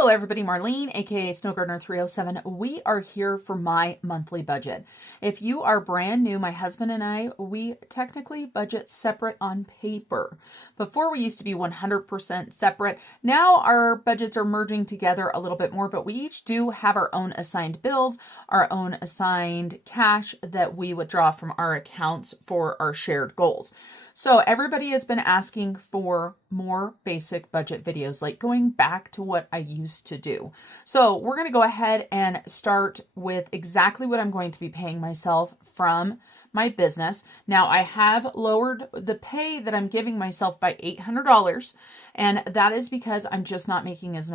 Hello everybody, Marlene, aka Snow Gardener 307. We are here for my monthly budget. If you are brand new, my husband and I, we technically budget separate on paper. Before we used to be 100% separate. Now our budgets are merging together a little bit more, but we each do have our own assigned bills, our own assigned cash that we withdraw from our accounts for our shared goals. So everybody has been asking for more basic budget videos, like going back to what I used to do. So we're going to go ahead and start with exactly what I'm going to be paying myself from my business. Now I have lowered the pay that I'm giving myself by $800, and that is because I'm just not making as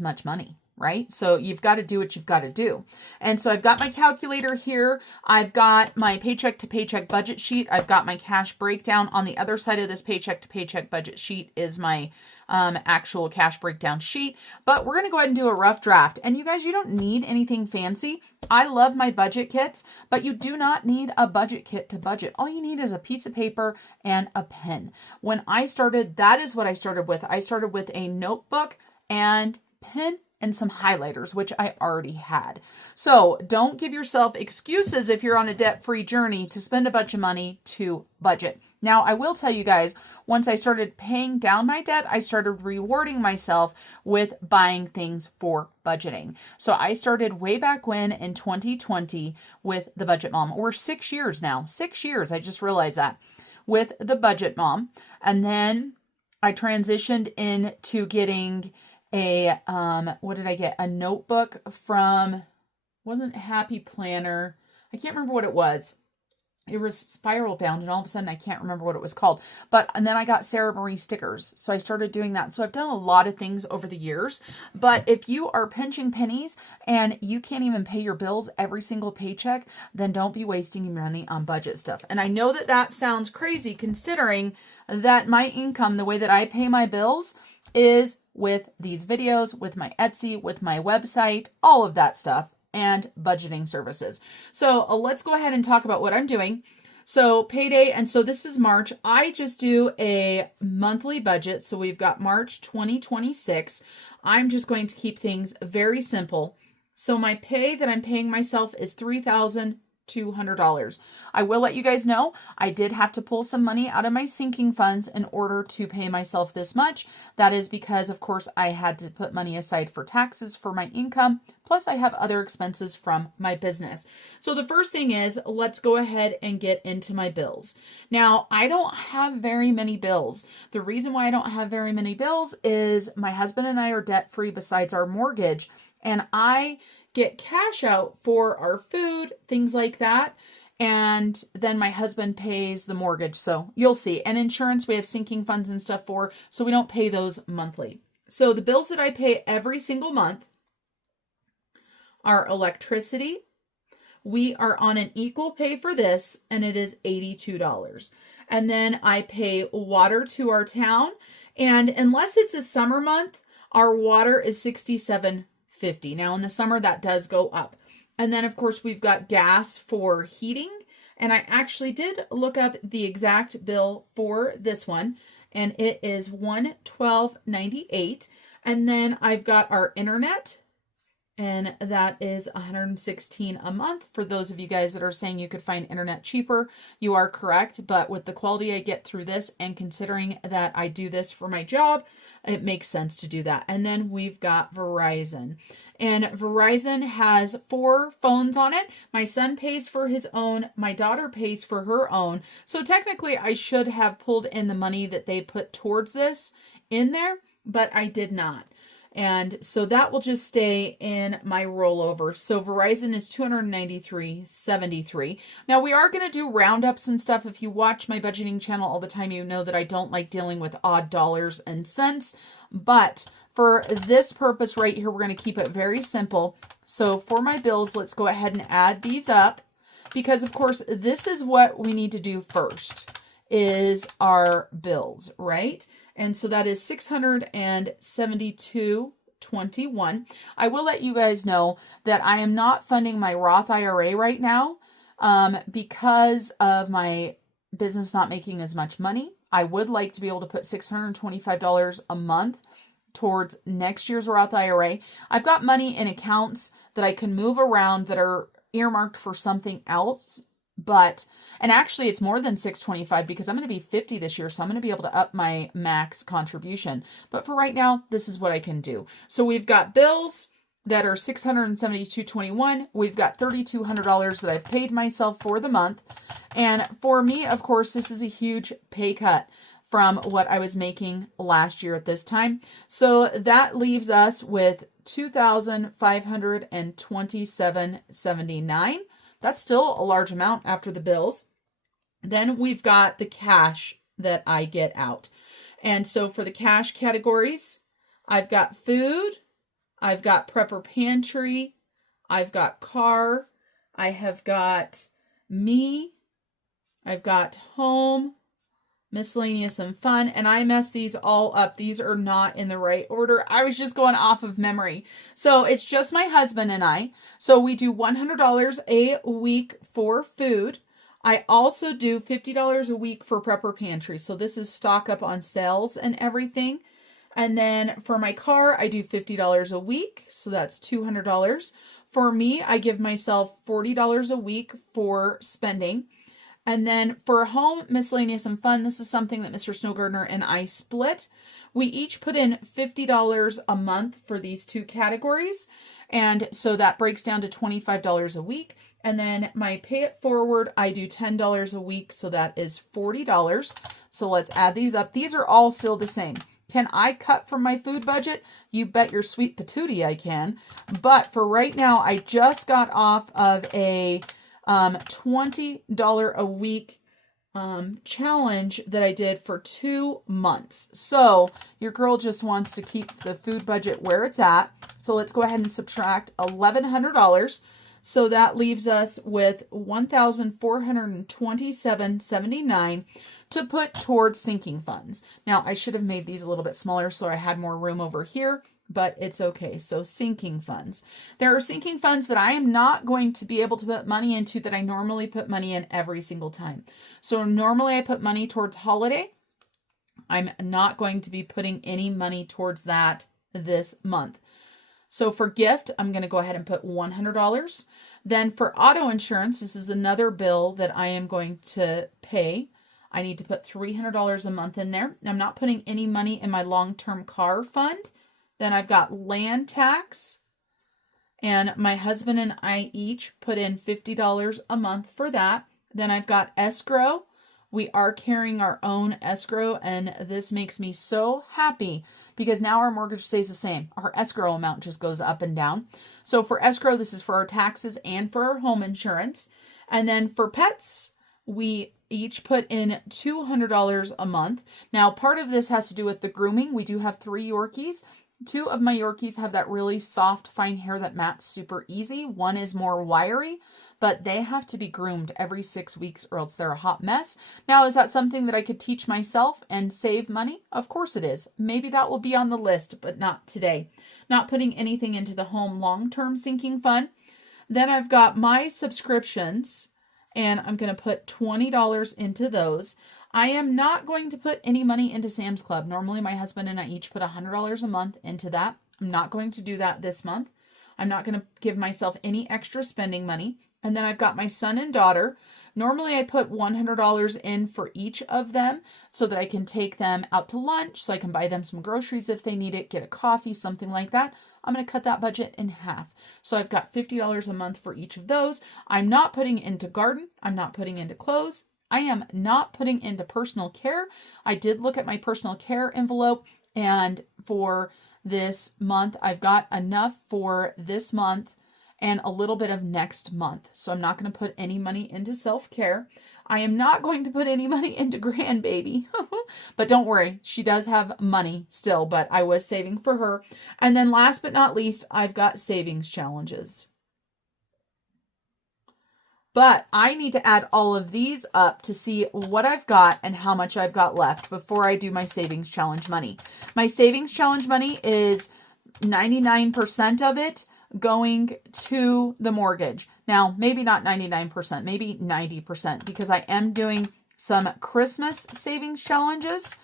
much money. Right? So you've got to do what you've got to do. And so I've got my calculator here. I've got my paycheck to paycheck budget sheet. I've got my cash breakdown. On the other side of this paycheck to paycheck budget sheet is my actual cash breakdown sheet. But we're going to go ahead and do a rough draft. And you guys, you don't need anything fancy. I love my budget kits, but you do not need a budget kit to budget. All you need is a piece of paper and a pen. When I started, that is what I started with. I started with a notebook and pen and some highlighters, which I already had. So don't give yourself excuses if you're on a debt-free journey to spend a bunch of money to budget. Now, I will tell you guys, once I started paying down my debt, I started rewarding myself with buying things for budgeting. So I started way back when in 2020 with the Budget Mom. We're 6 years now. 6 years, I just realized that, with the Budget Mom. And then I transitioned into getting what did I get? A notebook from, wasn't Happy Planner. I can't remember what it was. It was spiral bound, and all of a sudden I can't remember what it was called. And then I got Sarah Marie stickers. So I started doing that. So I've done a lot of things over the years. But if you are pinching pennies and you can't even pay your bills every single paycheck, then don't be wasting your money on budget stuff. And I know that that sounds crazy considering that my income, the way that I pay my bills, is with these videos, with my Etsy, with my website, all of that stuff, and budgeting services. So let's go ahead and talk about what I'm doing. So payday, and so this is March. I just do a monthly budget. So we've got March 2026. I'm just going to keep things very simple. So my pay that I'm paying myself is $3,200. I will let you guys know I did have to pull some money out of my sinking funds in order to pay myself this much. That is because, of course, I had to put money aside for taxes for my income. Plus, I have other expenses from my business. So the first thing is, let's go ahead and get into my bills. Now, I don't have very many bills. The reason why I don't have very many bills is my husband and I are debt-free besides our mortgage, and I get cash out for our food, things like that. And then my husband pays the mortgage. So you'll see. And insurance, we have sinking funds and stuff for, so we don't pay those monthly. So the bills that I pay every single month are electricity. We are on an equal pay for this, and it is $82. And then I pay water to our town. And unless it's a summer month, our water is $67.50. Now in the summer that does go up. And then of course we've got gas for heating, and I actually did look up the exact bill for this one, and it is $112.98. And then I've got our internet, and that is $116 a month. For those of you guys that are saying you could find internet cheaper, you are correct. But with the quality I get through this, and considering that I do this for my job, it makes sense to do that. And then we've got Verizon. And Verizon has 4 phones on it. My son pays for his own. My daughter pays for her own. So technically I should have pulled in the money that they put towards this in there, but I did not. And so that will just stay in my rollover. So Verizon is $293.73. Now we are going to do roundups and stuff. If you watch my budgeting channel all the time, you know that I don't like dealing with odd dollars and cents. But for this purpose right here, we're going to keep it very simple. So for my bills, let's go ahead and add these up, because of course this is what we need to do first, is our bills, right? And so that is $672.21. I will let you guys know that I am not funding my Roth IRA right now because of my business not making as much money. I would like to be able to put $625 a month towards next year's Roth IRA. I've got money in accounts that I can move around that are earmarked for something else. And actually it's more than 625 because I'm going to be 50 this year. So I'm going to be able to up my max contribution. But for right now, this is what I can do. So we've got bills that are $672.21. We've got $3,200 that I've paid myself for the month. And for me, of course, this is a huge pay cut from what I was making last year at this time. So that leaves us with $2,527.79. That's still a large amount after the bills. Then we've got the cash that I get out. And so for the cash categories, I've got food, I've got prepper pantry, I've got car, I have got me, I've got home, miscellaneous and fun, and I messed these all up. These are not in the right order. I was just going off of memory. So it's just my husband and I. So we do $100 a week for food. I also do $50 a week for prepper pantry. So this is stock up on sales and everything. And then for my car, I do $50 a week. So that's $200. For me, I give myself $40 a week for spending. And then for home, miscellaneous and fun, this is something that Mr. Snow Gardener and I split. We each put in $50 a month for these two categories. And so that breaks down to $25 a week. And then my pay it forward, I do $10 a week. So that is $40. So let's add these up. These are all still the same. Can I cut from my food budget? You bet your sweet patootie I can. But for right now, I just got off of a $20 a week challenge that I did for 2 months. So your girl just wants to keep the food budget where it's at. So let's go ahead and subtract $1,100. So that leaves us with $1,427.79 to put towards sinking funds. Now I should have made these a little bit smaller so I had more room over here, but it's okay. So sinking funds. There are sinking funds that I am not going to be able to put money into that I normally put money in every single time. So normally I put money towards holiday. I'm not going to be putting any money towards that this month. So for gift, I'm going to go ahead and put $100. Then for auto insurance, this is another bill that I am going to pay. I need to put $300 a month in there. I'm not putting any money in my long-term car fund. Then I've got land tax, and my husband and I each put in $50 a month for that. Then I've got escrow. We are carrying our own escrow, and this makes me so happy because now our mortgage stays the same. Our escrow amount just goes up and down. So for escrow, this is for our taxes and for our home insurance. And then for pets, we each put in $200 a month. Now, part of this has to do with the grooming. We do have 3 Yorkies. 2 of my Yorkies have that really soft, fine hair that mats super easy. 1 is more wiry, but they have to be groomed every 6 weeks or else they're a hot mess. Now, is that something that I could teach myself and save money? Of course it is. Maybe that will be on the list, but not today. Not putting anything into the home long-term sinking fund. Then I've got my subscriptions, and I'm going to put $20 into those. I am not going to put any money into Sam's Club. Normally, my husband and I each put $100 a month into that. I'm not going to do that this month. I'm not going to give myself any extra spending money. And then I've got my son and daughter. Normally, I put $100 in for each of them so that I can take them out to lunch, so I can buy them some groceries if they need it, get a coffee, something like that. I'm going to cut that budget in half. So I've got $50 a month for each of those. I'm not putting into garden. I'm not putting into clothes. I am not putting into personal care. I did look at my personal care envelope, and for this month, I've got enough for this month and a little bit of next month. So I'm not going to put any money into self-care. I am not going to put any money into grandbaby. But don't worry, she does have money still, but I was saving for her. And then last but not least, I've got savings challenges. But I need to add all of these up to see what I've got and how much I've got left before I do my savings challenge money. My savings challenge money is 99% of it going to the mortgage. Now, maybe not 99%, maybe 90%, because I am doing some Christmas savings challenges.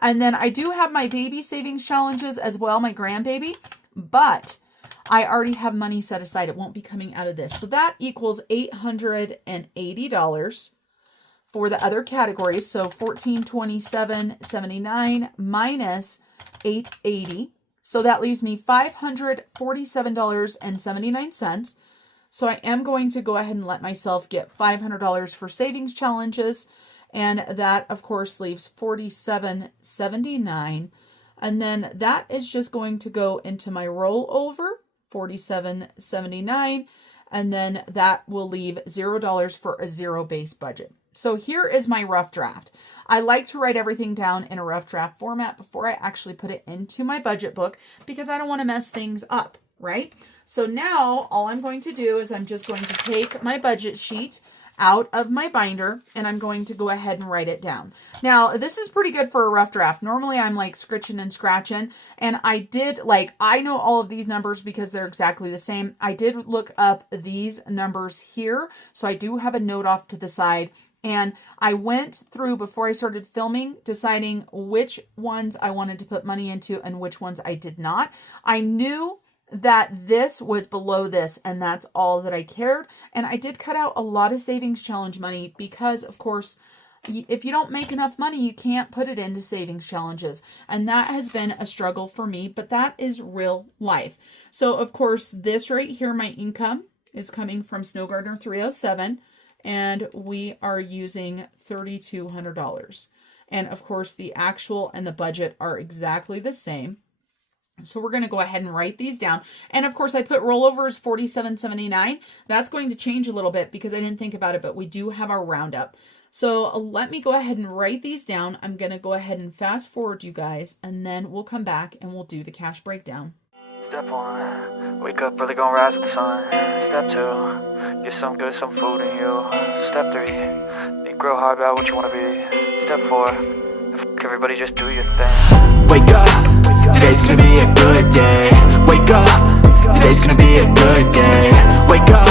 And then I do have my baby savings challenges as well, my grandbaby, but I already have money set aside. It won't be coming out of this. So that equals $880 for the other categories. So $1,427.79 minus $880. So that leaves me $547.79. So I am going to go ahead and let myself get $500 for savings challenges. And that, of course, leaves $47.79. And then that is just going to go into my rollover, $47.79. And then that will leave $0 for a zero base budget. So here is my rough draft. I like to write everything down in a rough draft format before I actually put it into my budget book because I don't want to mess things up, right? So now all I'm going to do is I'm just going to take my budget sheet out of my binder and I'm going to go ahead and write it down. Now, this is pretty good for a rough draft. Normally I'm like scritching and scratching, and I know all of these numbers because they're exactly the same. I did look up these numbers here, so I do have a note off to the side. And I went through before I started filming, deciding which ones I wanted to put money into and which ones I did not. I knew that this was below this, and that's all that I cared. And I did cut out a lot of savings challenge money because, of course, if you don't make enough money, you can't put it into savings challenges. And that has been a struggle for me, but that is real life. So, of course, this right here, my income is coming from Snow Gardener 307. And we are using $3,200. And of course, the actual and the budget are exactly the same. So we're going to go ahead and write these down. And of course, I put rollovers $47.79. That's going to change a little bit because I didn't think about it, but we do have our roundup. So let me go ahead and write these down. I'm going to go ahead and fast forward you guys, and then we'll come back and we'll do the cash breakdown. Step 1, wake up early, gonna rise with the sun. Step 2, get some good, some food in you. Step 3, think real hard about what you wanna be. Step 4, everybody just do your thing. Wake up, today's gonna be a good day. Wake up, today's gonna be a good day. Wake up,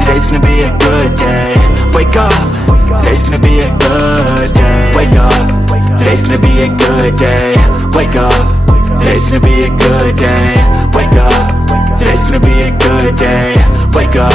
today's gonna be a good day. Wake up, today's gonna be a good day. Wake up, today's gonna be a good day. Wake up, today's gonna be a good day. Wake up, today's gonna be a good day. Wake up,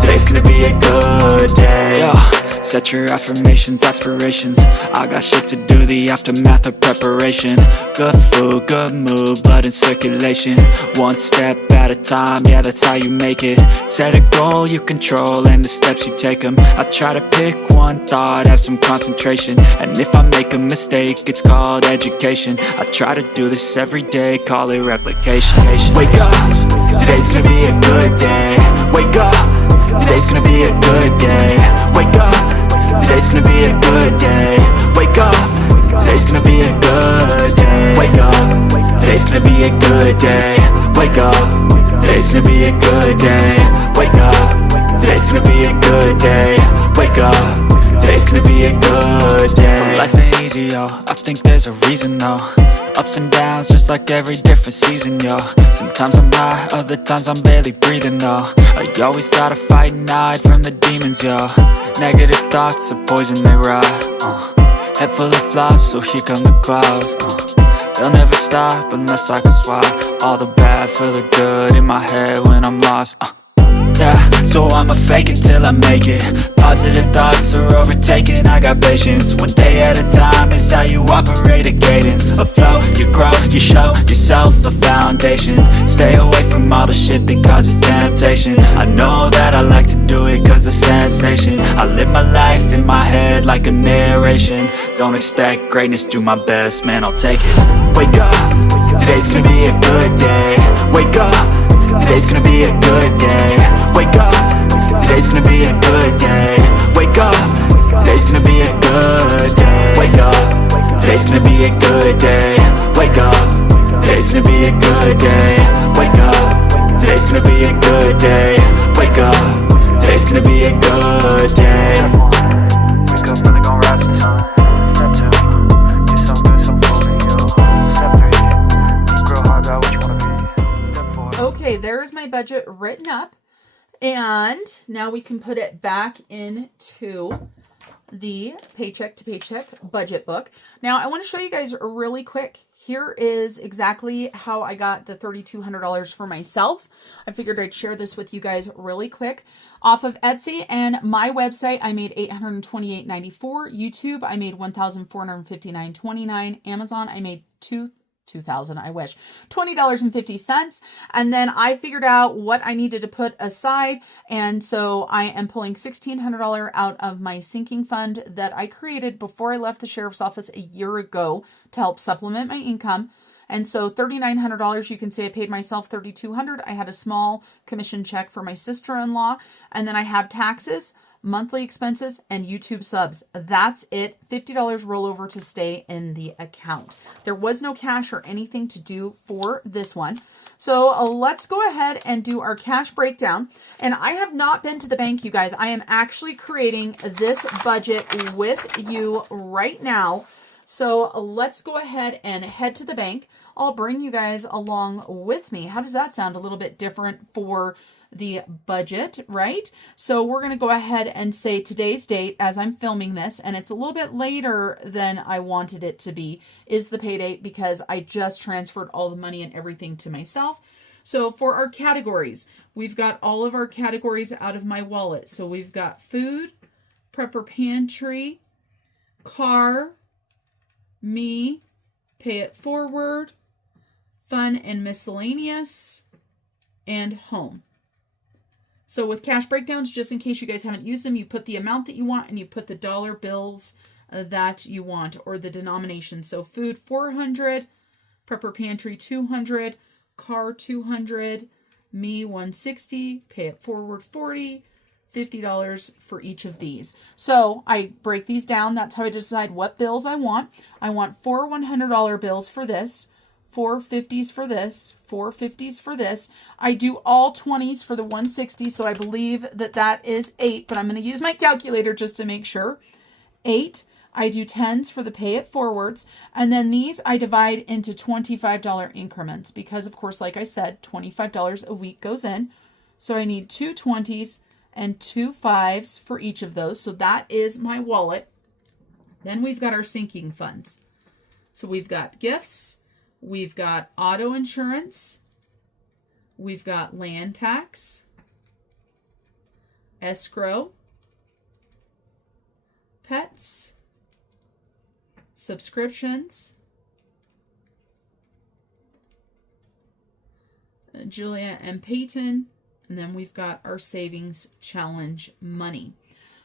today's gonna be a good day. Yo, set your affirmations, aspirations. I got shit to do, the aftermath of preparation. Good food, good mood, blood in circulation. One step at a time, yeah, that's how you make it. Set a goal you control and the steps you take them. I try to pick one thought, have some concentration. And if I make a mistake, it's called education. I try to do this every day, call it replication. Wake up, today's gonna be a good day. Wake up, today's gonna be a good day. Wake up, today's gonna be a good day. Wake up, today's gonna be a good day. Wake up, today's gonna be a good day. Wake up, today's gonna be a good day. Wake up, today's gonna be a good day. Wake up, today's gonna be a good day. So life ain't easy, yo, I think there's a reason though. Ups and downs, just like every different season, yo. Sometimes I'm high, other times I'm barely breathing, though. I always gotta fight and hide from the demons, yo. Negative thoughts are poison, they rot. Head full of flies, so here come the clouds. They'll never stop unless I can swap all the bad for the good in my head when I'm lost. Yeah, so I'ma fake it till I make it. Positive thoughts are overtaken, I got patience. One day at a time is how you operate a cadence. A flow, you grow, you show yourself a foundation. Stay away from all the shit that causes temptation. I know that I like to do it cause it's sensation. I live my life in my head like a narration. Don't expect greatness, do my best, man, I'll take it. Wake up, today's gonna be a good day. Wake up, today's gonna be a good day. Wake up, today's gonna be a good day. Wake up, today's gonna be a good day. Wake up, today's gonna be a good day. Wake up, today's gonna be a good day. Wake up, today's gonna be a good day. Wake up, today's gonna be a good day. Wake up early, gonna rise with the sun. Step 2, get some good, some food in you. Step 3, think real hard about what you wanna be. Step 4. Okay, there's my budget written up. And now we can put it back into the Paycheck to Paycheck budget book. Now, I want to show you guys really quick. Here is exactly how I got the $3,200 for myself. I figured I'd share this with you guys really quick. Off of Etsy and my website, I made $828.94. YouTube, I made $1,459.29. Amazon, I made $2,000, I wish, $20.50. And then I figured out what I needed to put aside. And so I am pulling $1,600 out of my sinking fund that I created before I left the sheriff's office a year ago to help supplement my income. And so $3,900, you can say I paid myself $3,200. I had a small commission check for my sister-in-law. And then I have taxes, monthly expenses, and YouTube subs. That's it. $50 rollover to stay in the account. There was no cash or anything to do for this one. So let's go ahead and do our cash breakdown. And I have not been to the bank, you guys. I am actually creating this budget with you right now. So let's go ahead and head to the bank. I'll bring you guys along with me. How does that sound? A little bit different for the budget, right? So we're going to go ahead and say today's date as I'm filming this, and it's a little bit later than I wanted it to be, is the pay date because I just transferred all the money and everything to myself. So for our categories, we've got all of our categories out of my wallet. So we've got food, prepper pantry, car, me, pay it forward, fun and miscellaneous, and home. So with cash breakdowns, just in case you guys haven't used them, you put the amount that you want and you put the dollar bills that you want or the denomination. So food, 400, prepper pantry, 200, car, 200, me, 160, pay it forward, 40, $50 for each of these. So I break these down. That's how I decide what bills I want. I want 4 $100 bills for this, 4 50s for this, 4 50s for this. I do all 20s for the 160, so I believe that that is 8, but I'm going to use my calculator just to make sure. 8. I do 10s for the pay it forwards, and then these I divide into $25 increments because, of course, like I said, $25 a week goes in. So I need 2 20s and 2 5s for each of those. So that is my wallet. Then we've got our sinking funds. So we've got gifts. We've got auto insurance, we've got land tax, escrow, pets, subscriptions, Julia and Peyton, and then we've got our savings challenge money.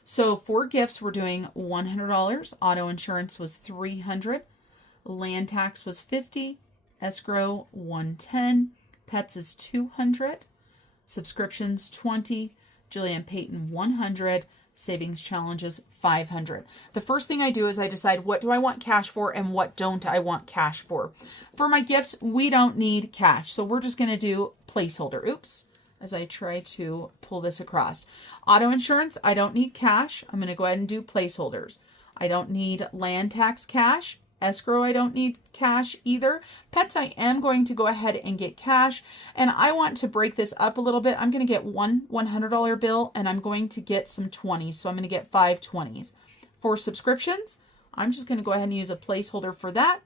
So for gifts, we're doing $100, auto insurance was $300, land tax was $50, escrow $110, pets is $200, subscriptions $20, Julia and Peyton $100, savings challenges $500. The first thing I do is I decide what do I want cash for and what don't I want cash for. For my gifts, we don't need cash, so we're just going to do placeholder. Oops, as I try to pull this across. Auto insurance, I don't need cash. I'm going to go ahead and do placeholders. I don't need land tax cash. Escrow, I don't need cash either. Pets, I am going to go ahead and get cash. And I want to break this up a little bit. I'm going to get one $100 bill and I'm going to get some 20s. So I'm going to get 5 20s. For subscriptions, I'm just going to go ahead and use a placeholder for that.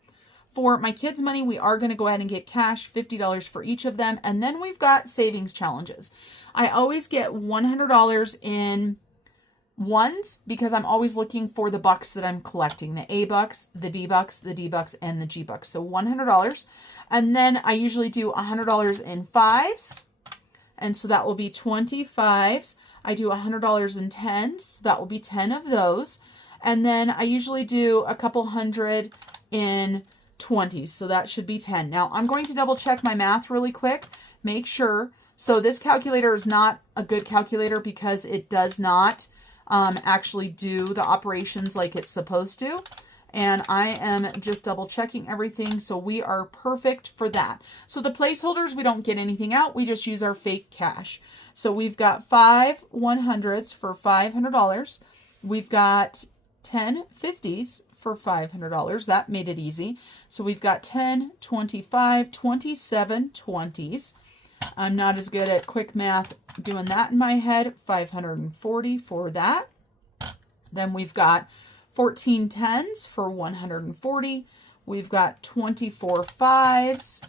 For my kids' money, we are going to go ahead and get cash, $50 for each of them. And then we've got savings challenges. I always get $100 in ones because I'm always looking for the bucks that I'm collecting, the A bucks, the B bucks, the D bucks, and the G bucks. So $100. And then I usually do $100 in 5s. And so that will be 25s. I do $100 in 10s. So that will be 10 of those. And then I usually do a couple hundred in 20s. So that should be 10. Now I'm going to double check my math really quick. Make sure. So this calculator is not a good calculator because it does not actually do the operations like it's supposed to. And I am just double checking everything. So we are perfect for that. So the placeholders, we don't get anything out. We just use our fake cash. So we've got 5 100s for $500. We've got 10 50s for $500. That made it easy. So we've got 10, 25, 27 20s. I'm not as good at quick math doing that in my head. 540 for that. Then we've got 14 tens for 140. We've got 24 fives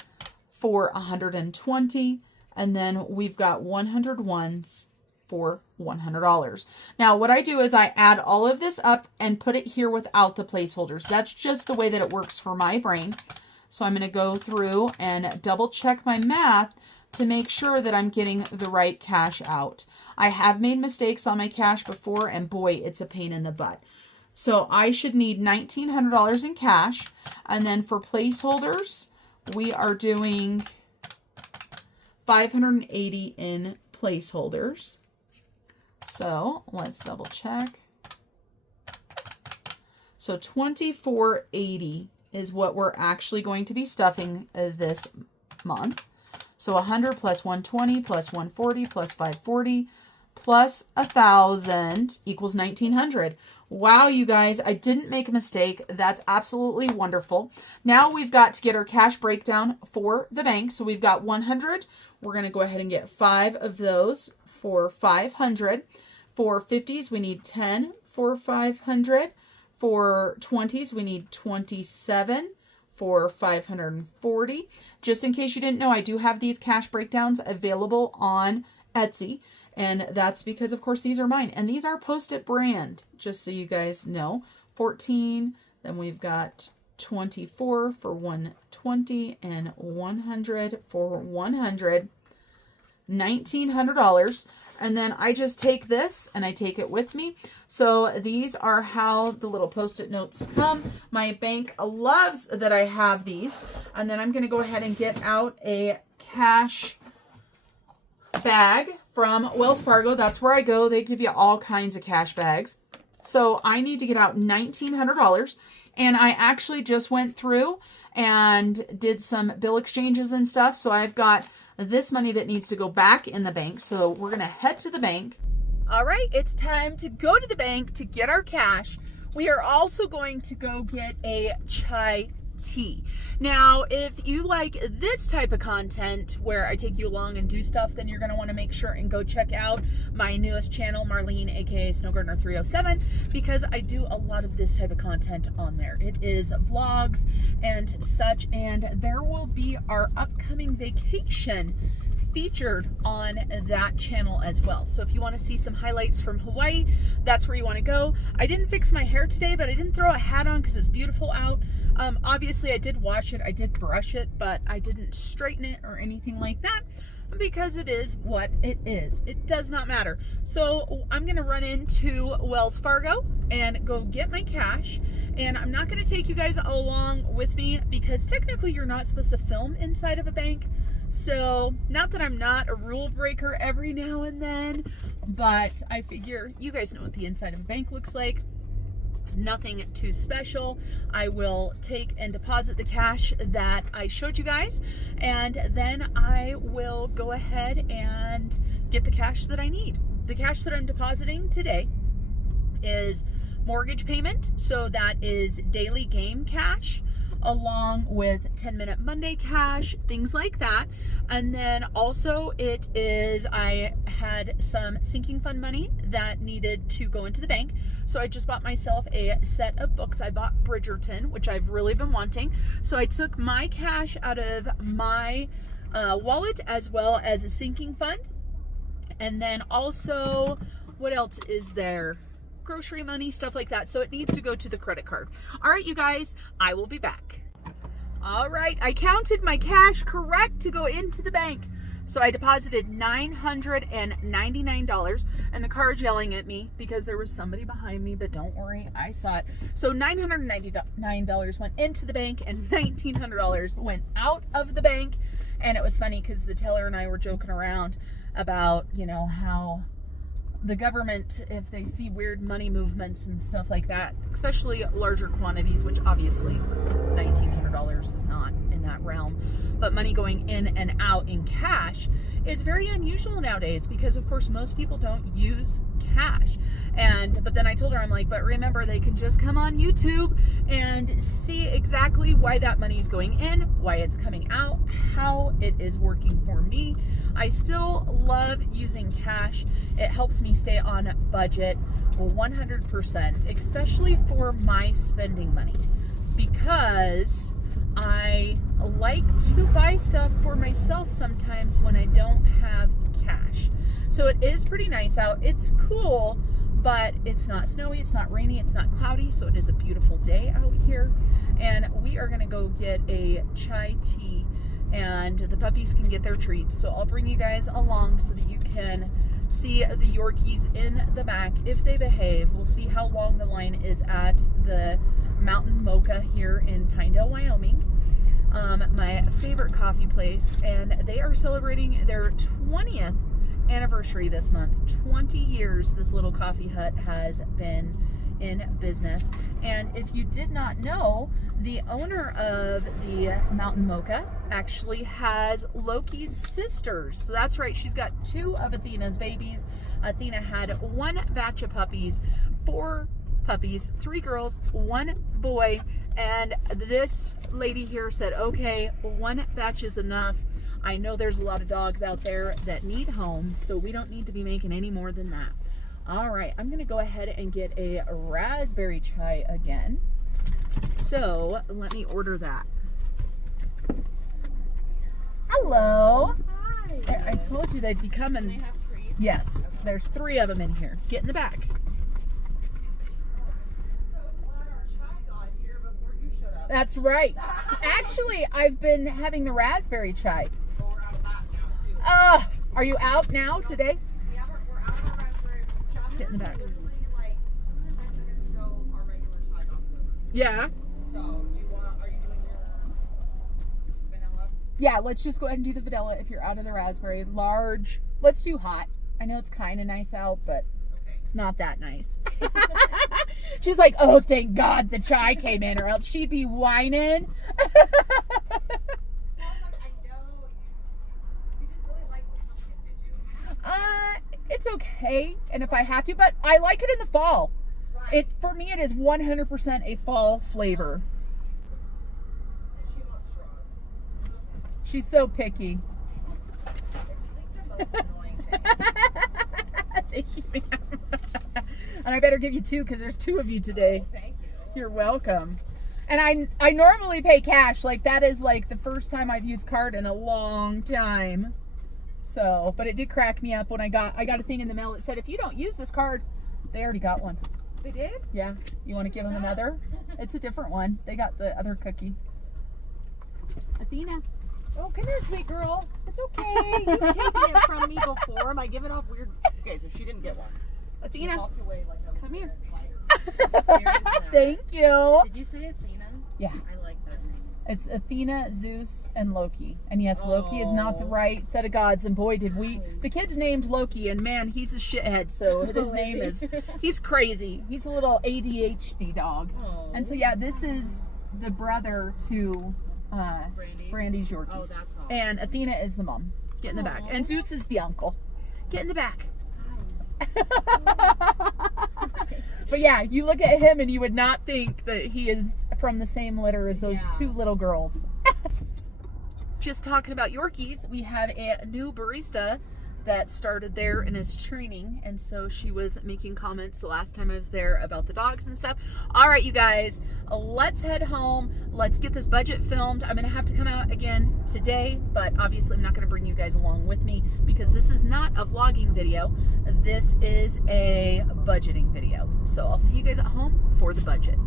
for 120. And then we've got 100 ones for $100. Now, what I do is I add all of this up and put it here without the placeholders. That's just the way that it works for my brain. So I'm going to go through and double check my math to make sure that I'm getting the right cash out. I have made mistakes on my cash before, and boy, it's a pain in the butt. So I should need $1,900 in cash. And then for placeholders, we are doing 580 in placeholders. So let's double check. So 2480 is what we're actually going to be stuffing this month. So 100 plus 120 plus 140 plus 540 plus 1,000 equals 1,900. Wow, you guys, I didn't make a mistake. That's absolutely wonderful. Now we've got to get our cash breakdown for the bank. So we've got 100. We're going to go ahead and get 5 of those for 500. For 50s, we need 10 for 500. For 20s, we need 27 for 540. Just in case you didn't know, I do have these cash breakdowns available on Etsy. And that's because, of course, these are mine. And these are Post-it brand, just so you guys know. 14, then we've got 24 for 120 and 100 for 100. $1,900. And then I just take this and I take it with me. So these are how the little Post-it notes come. My bank loves that I have these. And then I'm going to go ahead and get out a cash bag from Wells Fargo. That's where I go. They give you all kinds of cash bags. So I need to get out $1,900. And I actually just went through and did some bill exchanges and stuff. So I've got this money that needs to go back in the bank. So we're going to head to the bank. All right, it's time to go to the bank to get our cash. We are also going to go get a chai tea. Now, if you like this type of content where I take you along and do stuff, then you're going to want to make sure and go check out my newest channel, Marlene, aka Snow Gardener 307, because I do a lot of this type of content on there. It is vlogs and such, and there will be our upcoming vacation featured on that channel as well. So if you want to see some highlights from Hawaii, that's where you want to go. I didn't fix my hair today, but I didn't throw a hat on because it's beautiful out. Obviously I did wash it, I did brush it, but I didn't straighten it or anything like that because it is what it is. It does not matter. So I'm going to run into Wells Fargo and go get my cash. And I'm not going to take you guys along with me because technically you're not supposed to film inside of a bank. So not that I'm not a rule breaker every now and then, but I figure you guys know what the inside of a bank looks like. Nothing too special. I will take and deposit the cash that I showed you guys, and then I will go ahead and get the cash that I need. The cash that I'm depositing today is mortgage payment, so that is daily game cash, along with 10-minute Monday cash, things like that. And then also it is, I had some sinking fund money that needed to go into the bank. So I just bought myself a set of books. I bought Bridgerton, which I've really been wanting. So I took my cash out of my wallet as well as a sinking fund. And then also, what else is there? Grocery money, stuff like that. So it needs to go to the credit card. All right, you guys, I will be back. All right, I counted my cash correct to go into the bank. So I deposited $999, and the car's yelling at me because there was somebody behind me, but don't worry, I saw it. So $999 went into the bank and $1,900 went out of the bank. And it was funny because the teller and I were joking around about, you know, how the government, if they see weird money movements and stuff like that, especially larger quantities, which obviously $1,900 is not in that realm, but money going in and out in cash is very unusual nowadays because, of course, most people don't use cash. But then I told her, I'm like, but remember, they can just come on YouTube and see exactly why that money is going in, why it's coming out, how it is working for me. I still love using cash. It helps me stay on budget 100%, especially for my spending money, because I like to buy stuff for myself sometimes when I don't have cash. So it is pretty nice out. It's cool, but it's not snowy, it's not rainy, it's not cloudy, so it is a beautiful day out here. And we are gonna go get a chai tea, and the puppies can get their treats. So I'll bring you guys along so that you can see the Yorkies in the back if they behave. We'll see how long the line is at the Mountain Mocha here in Pinedale, Wyoming. My favorite coffee place, and they are celebrating their 20th anniversary this month. 20 years this little coffee hut has been in business. And if you did not know, the owner of the Mountain Mocha actually has Loki's sisters. So that's right, she's got 2 of Athena's babies. Athena had 1 batch of puppies, 4 puppies, 3 girls, 1 boy, and this lady here said, okay, 1 batch is enough. I know there's a lot of dogs out there that need homes, so we don't need to be making any more than that. All right, I'm gonna go ahead and get a raspberry chai again. So let me order that. Hello. Hi. I told you they'd be coming. They have treats? Yes, there's 3 of them in here. Get in the back. That's right. Actually, I've been having the raspberry chai. Are you out now today? Yeah, we're out of our raspberry. Get in the back. Really like, sometimes we're going to go our regular chai got delivered. Yeah. So, are you doing your vanilla? Yeah, let's just go ahead and do the vanilla if you're out of the raspberry. Large. Let's do hot. I know it's kind of nice out, but it's not that nice. She's like, oh, thank God the chai came in, or else she'd be whining. Well, like, I know you didn't really like the pumpkin, did you? It's okay, and if I have to, but I like it in the fall. Right. For me, it is 100% a fall flavor. And she wants straws. She's so picky. It's like the most annoying thing. Thank you, ma'am. And I better give you 2 because there's 2 of you today. Thank you. You're welcome. And I normally pay cash. Like, that is like the first time I've used card in a long time. So, but it did crack me up when I got a thing in the mail that said, if you don't use this card, they already got one. They did? Yeah. You want to give them another? It's a different one. They got the other cookie. Athena. Oh, come here, sweet girl. It's okay. You've taken it from me before. Am I giving off weird? Okay, so she didn't get one. Athena. Walked away like I was Come here. fighter. Thank you. Did you say Athena? Yeah. I like that name. It's Athena, Zeus, and Loki. And yes, Loki is not the right set of gods. And boy, did we... The kid's named Loki, and man, he's a shithead. So his name is... He's crazy. He's a little ADHD dog. Oh. And so, yeah, this is the brother to Brandy's Yorkies. Oh, that's awesome. And Athena is the mom. Get in the back. And Zeus is the uncle. Get in the back. But yeah, you look at him and you would not think that he is from the same litter as those 2 little girls. Just talking about Yorkies, we have a new barista that started there and is training, and so she was making comments the last time I was there about the dogs and stuff. All right, you guys, let's head home. Let's get this budget filmed. I'm gonna have to come out again today, but obviously I'm not gonna bring you guys along with me because this is not a vlogging video. This is a budgeting video. So I'll see you guys at home for the budget.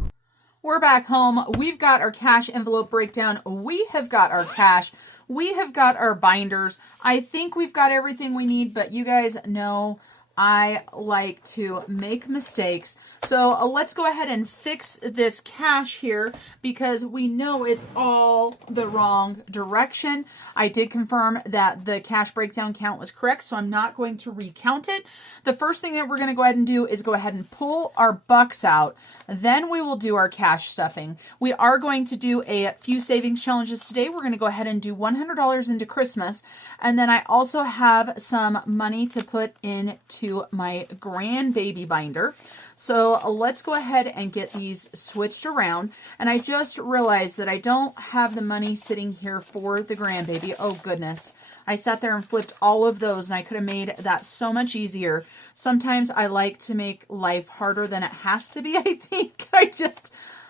We're back home. We've got our cash envelope breakdown. We have got our cash. We have got our binders. I think we've got everything we need, but you guys know I like to make mistakes. So let's go ahead and fix this cash here because we know it's all the wrong direction. I did confirm that the cash breakdown count was correct, so I'm not going to recount it. The first thing that we're going to go ahead and do is go ahead and pull our bucks out. Then we will do our cash stuffing. We are going to do a few savings challenges today. We're going to go ahead and do $100 into Christmas. And then I also have some money to put into my grandbaby binder. So let's go ahead and get these switched around. And I just realized that I don't have the money sitting here for the grandbaby. Oh goodness. I sat there and flipped all of those, and I could have made that so much easier. Sometimes I like to make life harder than it has to be, I think.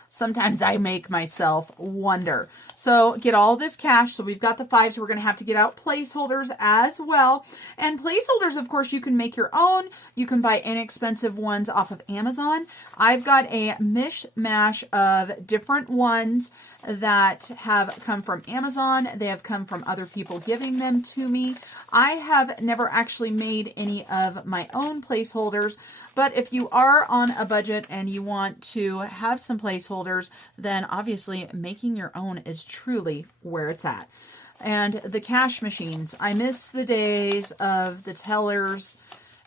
Sometimes I make myself wonder. So get all this cash. So we've got the 5s. So we're going to have to get out placeholders as well. And placeholders, of course, you can make your own. You can buy inexpensive ones off of Amazon. I've got a mishmash of different ones that have come from Amazon. They have come from other people giving them to me. I have never actually made any of my own placeholders, but if you are on a budget and you want to have some placeholders, then obviously making your own is truly where it's at. And the cash machines, I miss the days of the tellers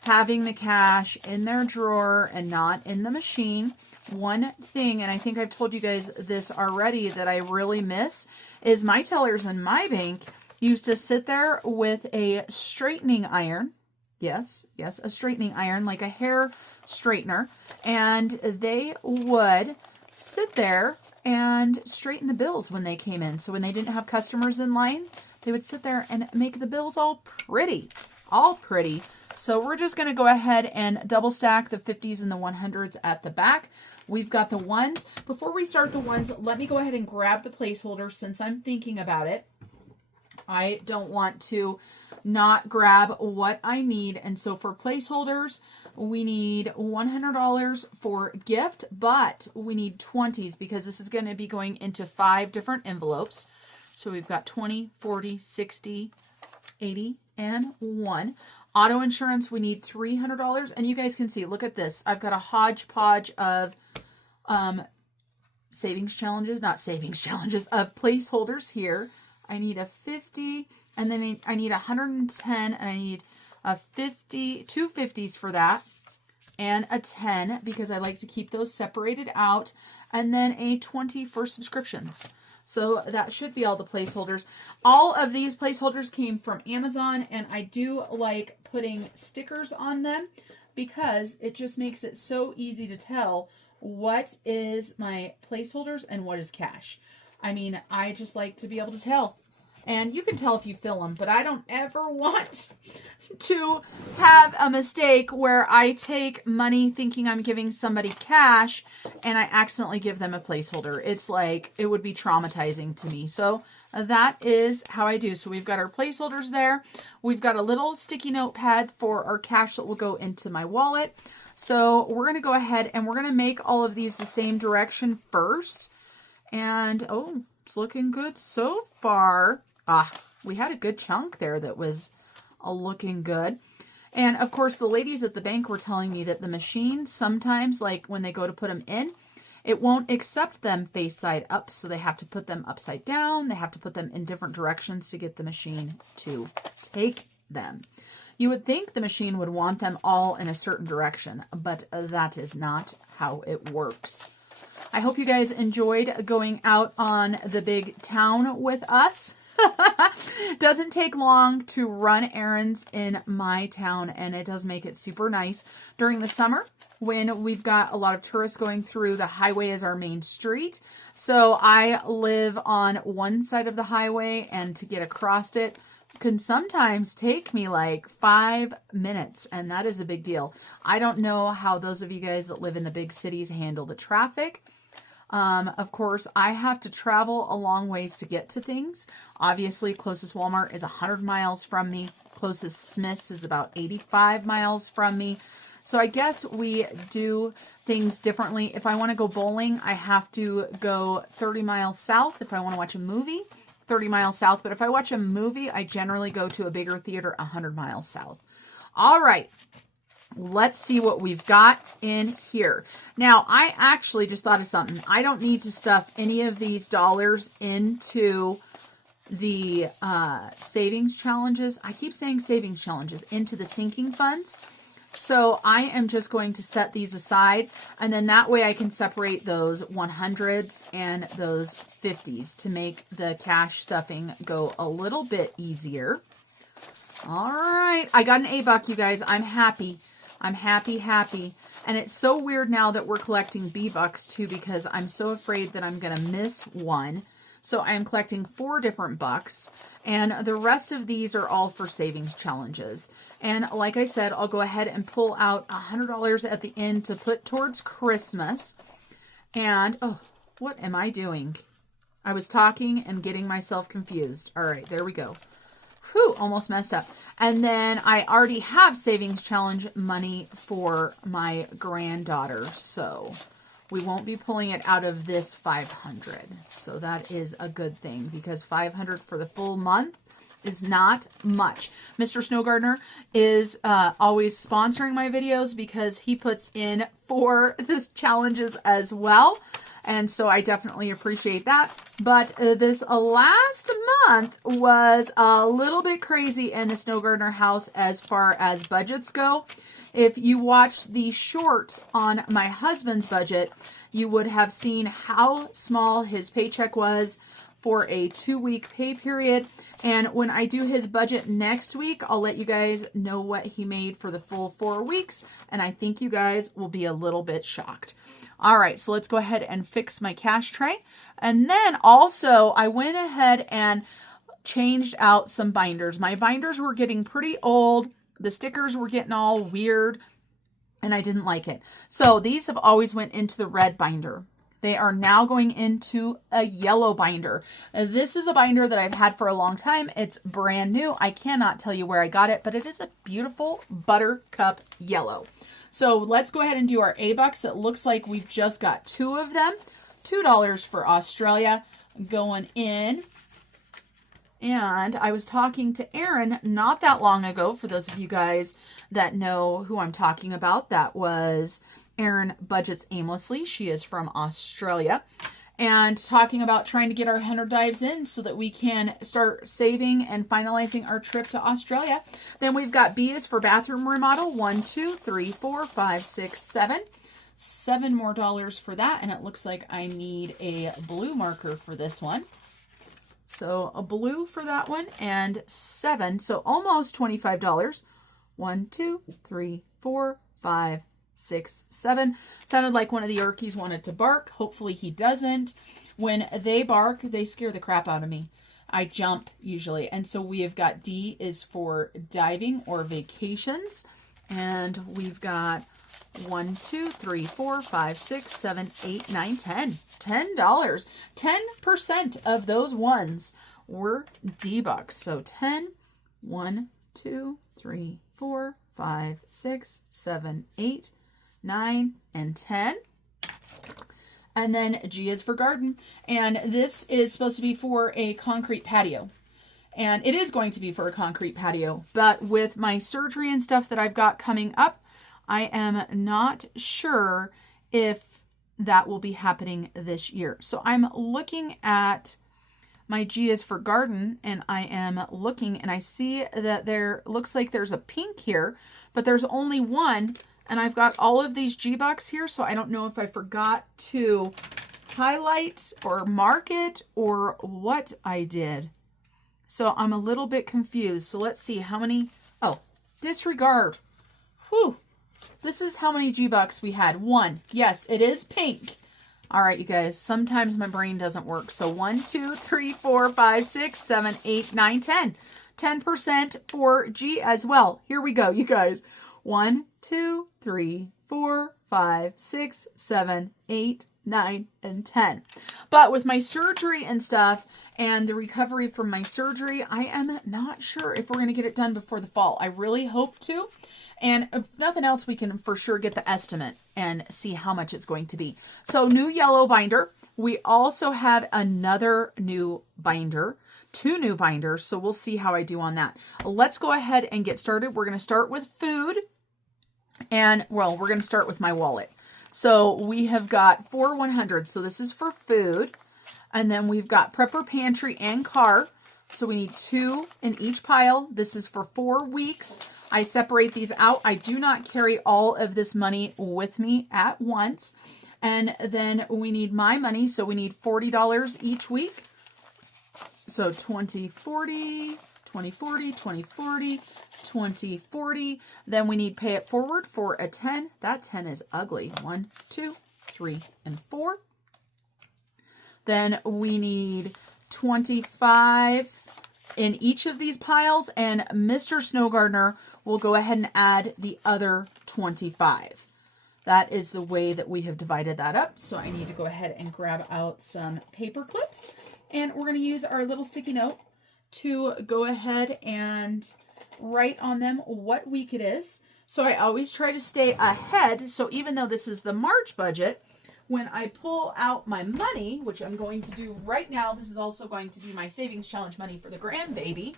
having the cash in their drawer and not in the machine. One thing, and I think I've told you guys this already, that I really miss is my tellers in my bank used to sit there with a straightening iron. Yes, a straightening iron, like a hair straightener. And they would sit there and straighten the bills when they came in. So when they didn't have customers in line, they would sit there and make the bills all pretty. So we're just going to go ahead and double stack the 50s and the 100s at the back. We've got the ones. Before we start the ones, let me go ahead and grab the placeholder since I'm thinking about it. I don't want to not grab what I need. And so for placeholders, we need $100 for gift, but we need 20s because this is going to be going into 5 different envelopes. So we've got 20, 40, 60, 80, and 1. Auto insurance, we need $300. And you guys can see, look at this. I've got a hodgepodge of savings challenges, not savings challenges, of placeholders here. I need a 50, and then I need 110, and I need a 50, 2 50s for that, and a 10 because I like to keep those separated out, and then a 20 for subscriptions. So that should be all the placeholders. All of these placeholders came from Amazon, and I do like putting stickers on them because it just makes it so easy to tell what is my placeholders and what is cash. I mean, I just like to be able to tell. And you can tell if you fill them, but I don't ever want to have a mistake where I take money thinking I'm giving somebody cash and I accidentally give them a placeholder. It's like, it would be traumatizing to me. So that is how I do. So we've got our placeholders there. We've got a little sticky notepad for our cash that will go into my wallet. So we're going to go ahead and we're going to make all of these the same direction first. And, oh, it's looking good so far. We had a good chunk there that was looking good. And, of course, the ladies at the bank were telling me that the machine sometimes, like when they go to put them in, it won't accept them face side up. So they have to put them upside down. They have to put them in different directions to get the machine to take them. You would think the machine would want them all in a certain direction, but that is not how it works. I hope you guys enjoyed going out on the big town with us. Doesn't take long to run errands in my town, and it does make it super nice. During the summer, when we've got a lot of tourists going through, the highway is our main street. So I live on one side of the highway, and to get across it can sometimes take me like 5 minutes, and that is a big deal. I don't know how those of you guys that live in the big cities handle the traffic. Of course, I have to travel a long ways to get to things. Obviously, closest Walmart is 100 miles from me. Closest Smith's is about 85 miles from me. So I guess we do things differently. If I want to go bowling, I have to go 30 miles south. If I want to watch a movie, 30 miles south. But if I watch a movie, I generally go to a bigger theater 100 miles south. All right. Let's see what we've got in here. Now, I actually just thought of something. I don't need to stuff any of these dollars into the savings challenges. I keep saying savings challenges, into the sinking funds. So I am just going to set these aside, and then that way I can separate those 100s and those 50s to make the cash stuffing go a little bit easier. All right. I got an A-buck, you guys. I'm happy. I'm happy. And it's so weird now that we're collecting B-bucks too, because I'm so afraid that I'm going to miss one. So I'm collecting 4 different bucks. And the rest of these are all for savings challenges. And like I said, I'll go ahead and pull out $100 at the end to put towards Christmas. And, oh, what am I doing? I was talking and getting myself confused. All right, there we go. Whew, almost messed up. And then I already have savings challenge money for my granddaughter. So we won't be pulling it out of this 500. So that is a good thing because 500 for the full month is not much. Mr. Snow Gardener is always sponsoring my videos because he puts in for this challenges as well. And so I definitely appreciate that. But this last month was a little bit crazy in the Snow Gardener house as far as budgets go. If you watched the short on my husband's budget, you would have seen how small his paycheck was for a 2-week pay period. And when I do his budget next week, I'll let you guys know what he made for the full 4 weeks. And I think you guys will be a little bit shocked. All right, so let's go ahead and fix my cash tray. And then also I went ahead and changed out some binders. My binders were getting pretty old. The stickers were getting all weird and I didn't like it. So these have always went into the red binder. They are now going into a yellow binder. This is a binder that I've had for a long time. It's brand new. I cannot tell you where I got it, but it is a beautiful buttercup yellow. So let's go ahead and do our A-Bucks. It looks like we've just got 2 of them. $2 for Australia going in. And I was talking to Erin not that long ago, for those of you guys that know who I'm talking about. That was Erin Budgets Aimlessly. She is from Australia. And talking about trying to get our 100 dives in so that we can start saving and finalizing our trip to Australia. Then we've got B is for bathroom remodel. 1, 2, 3, 4, 5, 6, 7. $7 more for that. And it looks like I need a blue marker for this one. So a blue for that one and 7. So almost $25. 1, 2, 3, 4, 5, 6, 7. Sounded like one of the Yorkies wanted to bark. Hopefully he doesn't. When they bark, they scare the crap out of me. I jump usually. And so we have got D is for diving or vacations. And we've got 1, 2, 3, 4, 5, 6, 7, 8, 9, 10. $10. 10% of those ones were D-Bucks. So 10, 1, 2, 3, 4, 5, 6, 7, 8, 9, and 10. And then G is for garden. And this is supposed to be for a concrete patio. And it is going to be for a concrete patio. But with my surgery and stuff that I've got coming up, I am not sure if that will be happening this year. So I'm looking at my G is for garden, and I am looking and I see that there looks like there's a pink here, but there's only one. And I've got all of these G-Bucks here, so I don't know if I forgot to highlight or mark it or what I did. So I'm a little bit confused. So let's see how many. Oh, disregard. Whew. This is how many G-Bucks we had. 1. Yes, it is pink. All right, you guys. Sometimes my brain doesn't work. So 1, 2, 3, 4, 5, 6, 7, 8, 9, 10. 10% for G as well. Here we go, you guys. 1, 2, 3, 4, 5, 6, 7, 8, 9, and 10. But with my surgery and stuff and the recovery from my surgery, I am not sure if we're going to get it done before the fall. I really hope to. And if nothing else, we can for sure get the estimate and see how much it's going to be. So new yellow binder. We also have another new binder. 2 new binders. So we'll see how I do on that. Let's go ahead and get started. We're going to start with food. And, well, we're going to start with my wallet. So we have got 4 100s. So this is for food. And then we've got prepper, pantry, and car. So we need 2 in each pile. This is for 4 weeks. I separate these out. I do not carry all of this money with me at once. And then we need my money. So we need $40 each week. So 20, 40, 20, 40, 20, 40, 20, 40. Then we need pay it forward for a 10. That 10 is ugly. 1, 2, 3, and 4. Then we need 25 in each of these piles, and Mr. Snow Gardener will go ahead and add the other 25. That is the way that we have divided that up. So I need to go ahead and grab out some paper clips, and we're going to use our little sticky note to go ahead and write on them what week it is. So I always try to stay ahead. So even though this is the March budget, when I pull out my money, which I'm going to do right now, this is also going to be my savings challenge money for the grandbaby.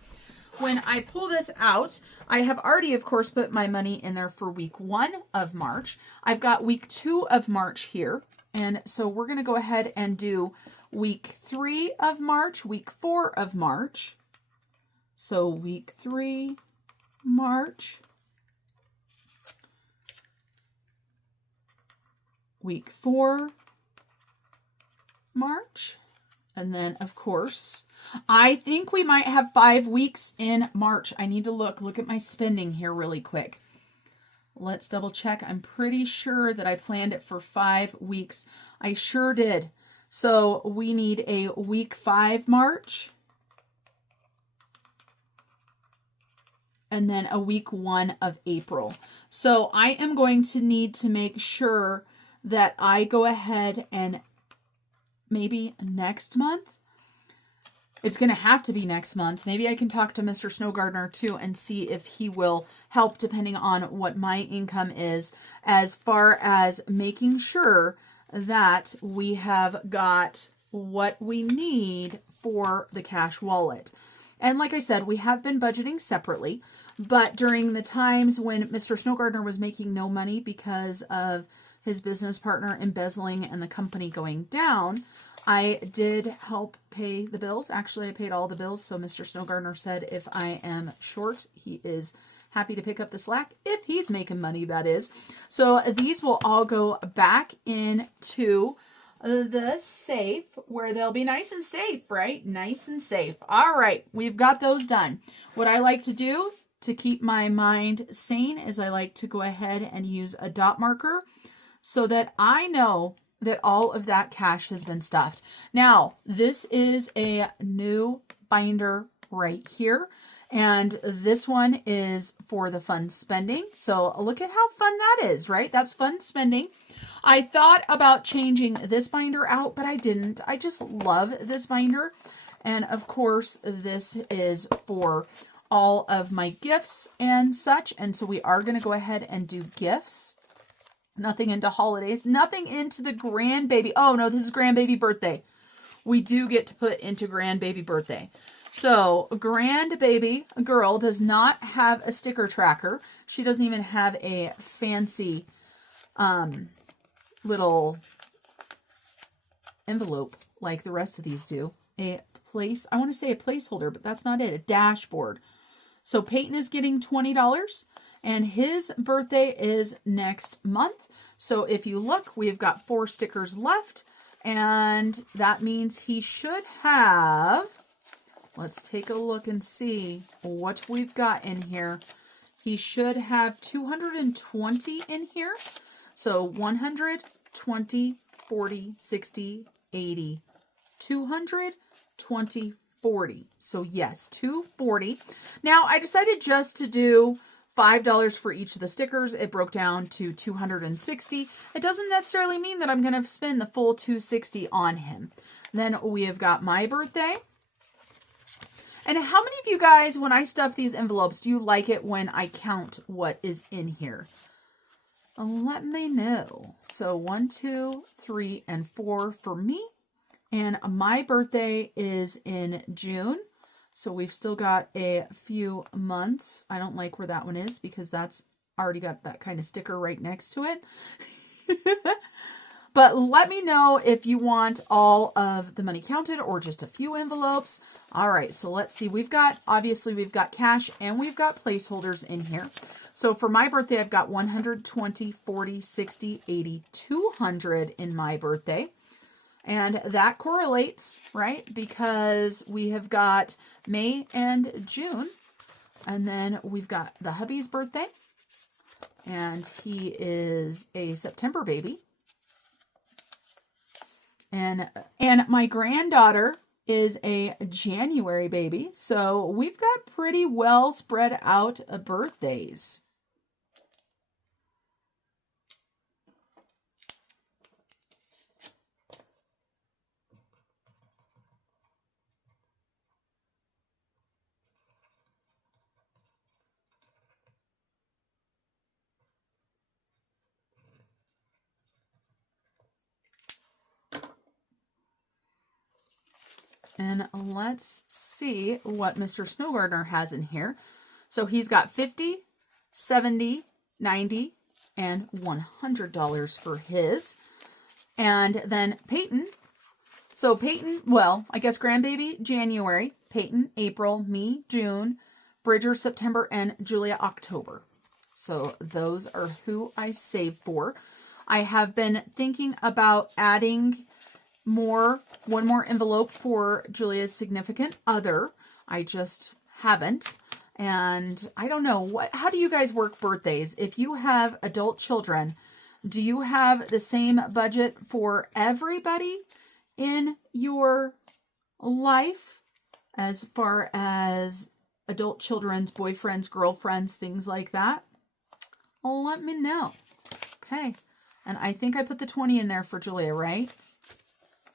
When I pull this out, I have already, of course, put my money in there for week 1 of March. I've got week 2 of March here. And so we're going to go ahead and do week 3 of March, week 4 of March. So week 3, March. Week 4, March. And then, of course, I think we might have 5 weeks in March. I need to look at my spending here really quick. Let's double check. I'm pretty sure that I planned it for 5 weeks. I sure did. So we need a week 5 March. And then a week 1 of April. So I am going to need to make sure that I go ahead and maybe next month. It's going to have to be next month. Maybe I can talk to Mr. Snow Gardener too and see if he will help depending on what my income is, as far as making sure that we have got what we need for the cash wallet. And like I said, we have been budgeting separately, but during the times when Mr. Snow Gardener was making no money because of his business partner embezzling and the company going down, I did help pay the bills. Actually, I paid all the bills. So Mr. Snow Gardener said if I am short, he is happy to pick up the slack if he's making money, that is. So these will all go back into the safe where they'll be nice and safe, right? Nice and safe. All right, we've got those done. What I like to do to keep my mind sane is I like to go ahead and use a dot marker so that I know that all of that cash has been stuffed. Now, this is a new binder right here. And this one is for the fun spending. So look at how fun that is, right? That's fun spending. I thought about changing this binder out, but I didn't. I just love this binder. And of course, this is for all of my gifts and such. And so we are going to go ahead and do gifts. Nothing into holidays, nothing into the grandbaby. Oh no, this is grandbaby birthday. We do get to put into grandbaby birthday. So grandbaby girl does not have a sticker tracker. She doesn't even have a fancy little envelope like the rest of these do. I want to say a placeholder, but that's not it. A dashboard. So Peyton is getting $20 and his birthday is next month. So if you look, we've got 4 stickers left and that means he should have, let's take a look and see what we've got in here. He should have 220 in here. So 100, 20, 40, 60, 80, 200, 20, 40. So yes, 240. Now I decided just to do $5 for each of the stickers. It broke down to 260. It doesn't necessarily mean that I'm going to spend the full 260 on him. Then we have got my birthday. And how many of you guys, when I stuff these envelopes, do you like it when I count what is in here? Let me know. So 1, 2, 3, and 4 for me. And my birthday is in June. So we've still got a few months. I don't like where that one is because that's already got that kind of sticker right next to it. But let me know if you want all of the money counted or just a few envelopes. All right, so let's see. Obviously we've got cash and we've got placeholders in here. So for my birthday, I've got 100, 20, 40, 60, 80, 200 in my birthday. And that correlates, right? Because we have got May and June. And then we've got the hubby's birthday. And he is a September baby. And my granddaughter is a January baby. So we've got pretty well spread out birthdays. And let's see what Mr. Snow Gardener has in here. So he's got $50, $70, $90, and $100 for his. And then Peyton. So Peyton, well, I guess Grandbaby, January. Peyton, April. Me, June. Bridger, September. And Julia, October. So those are who I save for. I have been thinking about adding one more envelope for Julia's significant other. I just haven't. And I don't know, how do you guys work birthdays? If you have adult children, do you have the same budget for everybody in your life as far as adult children's boyfriends, girlfriends, things like that? Let me know. Okay. And I think I put the 20 in there for Julia, right?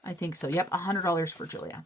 I think so. Yep, $100 for Julia.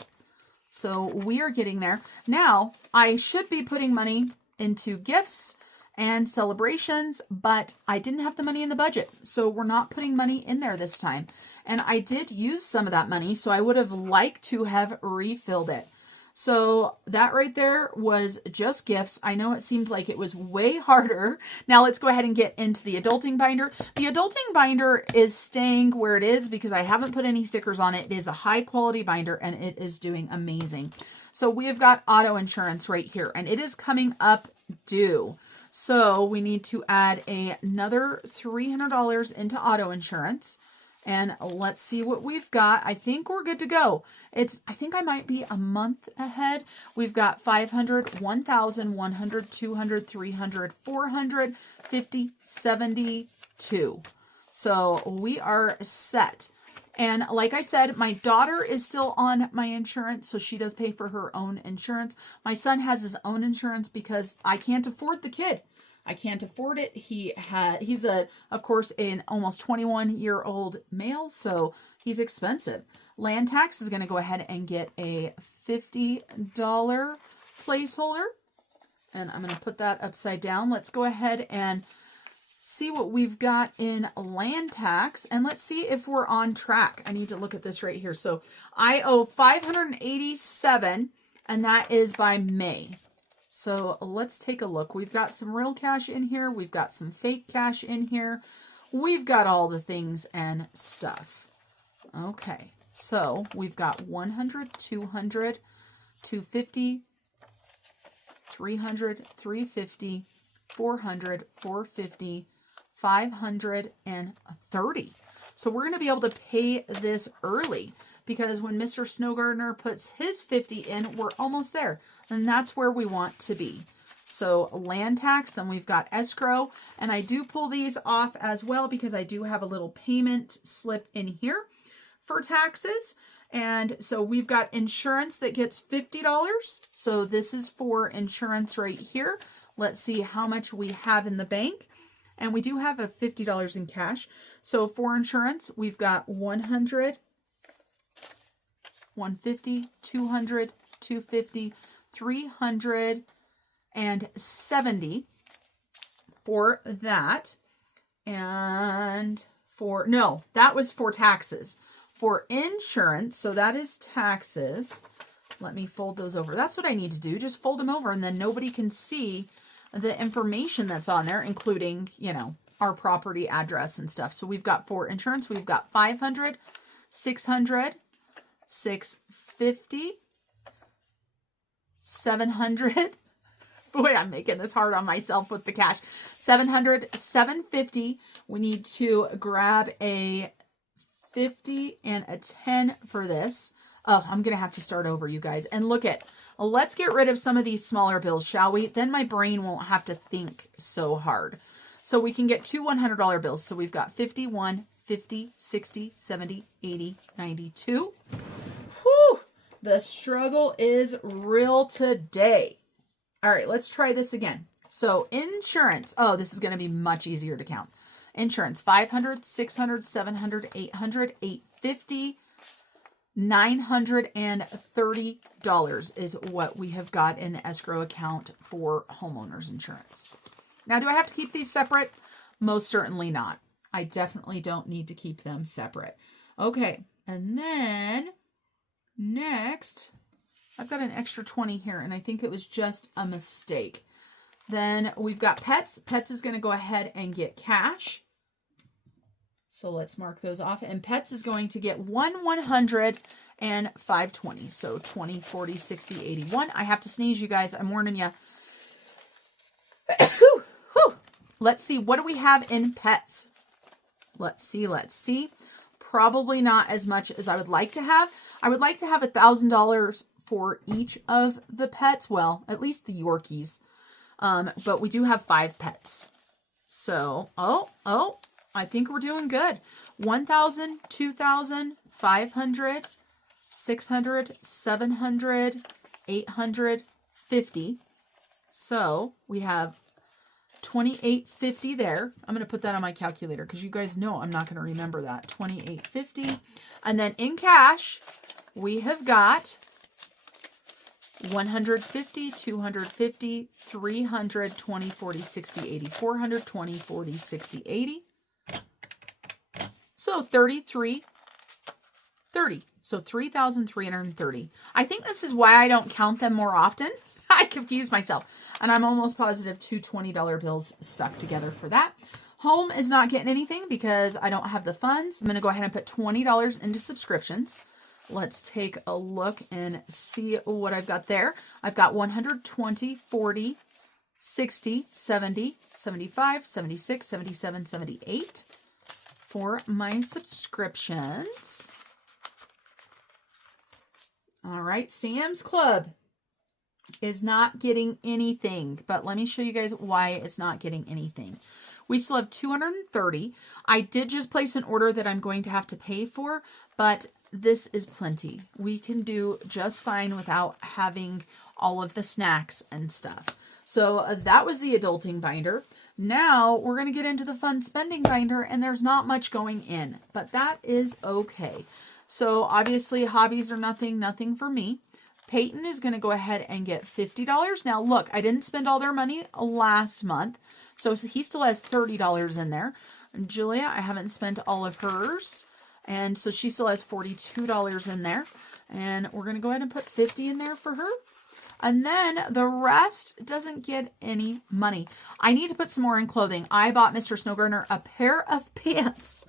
So we are getting there. Now, I should be putting money into gifts and celebrations, but I didn't have the money in the budget. So we're not putting money in there this time. And I did use some of that money, so I would have liked to have refilled it. So that right there was just gifts. I know it seemed like it was way harder. Now let's go ahead and get into the adulting binder. The adulting binder is staying where it is because I haven't put any stickers on it. It is a high quality binder and it is doing amazing. So we have got auto insurance right here and it is coming up due. So we need to add another $300 into auto insurance. And let's see what we've got. I think we're good to go. I think I might be a month ahead. We've got 500, 1,000, 100, 200, 300, 400, 50, 72. So we are set. And like I said, my daughter is still on my insurance, so she does pay for her own insurance. My son has his own insurance because I can't afford the kid. I can't afford it. He's of course, an almost 21-year-old male, so he's expensive. Land tax is going to go ahead and get a $50 placeholder. And I'm going to put that upside down. Let's go ahead and see what we've got in land tax. And let's see if we're on track. I need to look at this right here. So I owe $587, and that is by May. So let's take a look. We've got some real cash in here. We've got some fake cash in here. We've got all the things and stuff. Okay, so we've got 100, 200, 250, 300, 350, 400, 450, 530. So we're going to be able to pay this early because when Mr. Snow Gardener puts his 50 in, we're almost there. And that's where we want to be. So land tax, then we've got escrow. And I do pull these off as well because I do have a little payment slip in here for taxes. And so we've got insurance that gets $50. So this is for insurance right here. Let's see how much we have in the bank. And we do have a $50 in cash. So for insurance, we've got 100, 150, 200, 250, 370 for that. And no, that was for taxes. For insurance, so that is taxes. Let me fold those over. That's what I need to do. Just fold them over and then nobody can see the information that's on there, including, you know, our property address and stuff. So we've got for insurance, we've got 500, 600, 650, 700. Boy, I'm making this hard on myself with the cash. 700, 750. We need to grab a 50 and a 10 for this. Oh, I'm going to have to start over, you guys. And let's get rid of some of these smaller bills, shall we? Then my brain won't have to think so hard. So we can get two $100 bills. So we've got 51, 50, 60, 70, 80, 92. Whew. The struggle is real today. All right, let's try this again. So insurance. Oh, this is going to be much easier to count. Insurance, $500, $600, $700, $800, $850, $930 is what we have got in the escrow account for homeowners insurance. Now, do I have to keep these separate? Most certainly not. I definitely don't need to keep them separate. Okay, and then next, I've got an extra 20 here, and I think it was just a mistake. Then we've got pets. Pets is going to go ahead and get cash. So let's mark those off. And pets is going to get 100 and 520. So 20, 40, 60, 81. I have to sneeze, you guys. I'm warning you. Let's see. What do we have in pets? Let's see. Probably not as much as I would like to have. I would like to have $1,000 for each of the pets. Well, at least the Yorkies. But we do have 5 pets. So, I think we're doing good. 1,000, 2,000, 500, 600, 700, 850. So we have 2850 there. I'm going to put that on my calculator because you guys know I'm not going to remember that. 2850. And then in cash, we have got 150, 250, 300, 20, 40, 60, 80, 400, 20, 40, 60, 80. So 33, 30. So 3,330. I think this is why I don't count them more often. I confuse myself. And I'm almost positive 2 $20 bills stuck together for that. Home is not getting anything because I don't have the funds. I'm going to go ahead and put $20 into subscriptions. Let's take a look and see what I've got there. I've got 120, 40, 60, 70, 75, 76, 77, 78 for my subscriptions. All right, Sam's Club is not getting anything, but let me show you guys why it's not getting anything. We still have 230. I did just place an order that I'm going to have to pay for, but this is plenty. We can do just fine without having all of the snacks and stuff. So that was the adulting binder. Now we're going to get into the fun spending binder, and there's not much going in, but that is okay. So obviously hobbies are nothing for me. Peyton is going to go ahead and get $50. Now look, I didn't spend all their money last month, so he still has $30 in there. And Julia, I haven't spent all of hers, and so she still has $42 in there. And we're going to go ahead and put $50 in there for her. And then the rest doesn't get any money. I need to put some more in clothing. I bought Mr. Snow Gardener a pair of pants.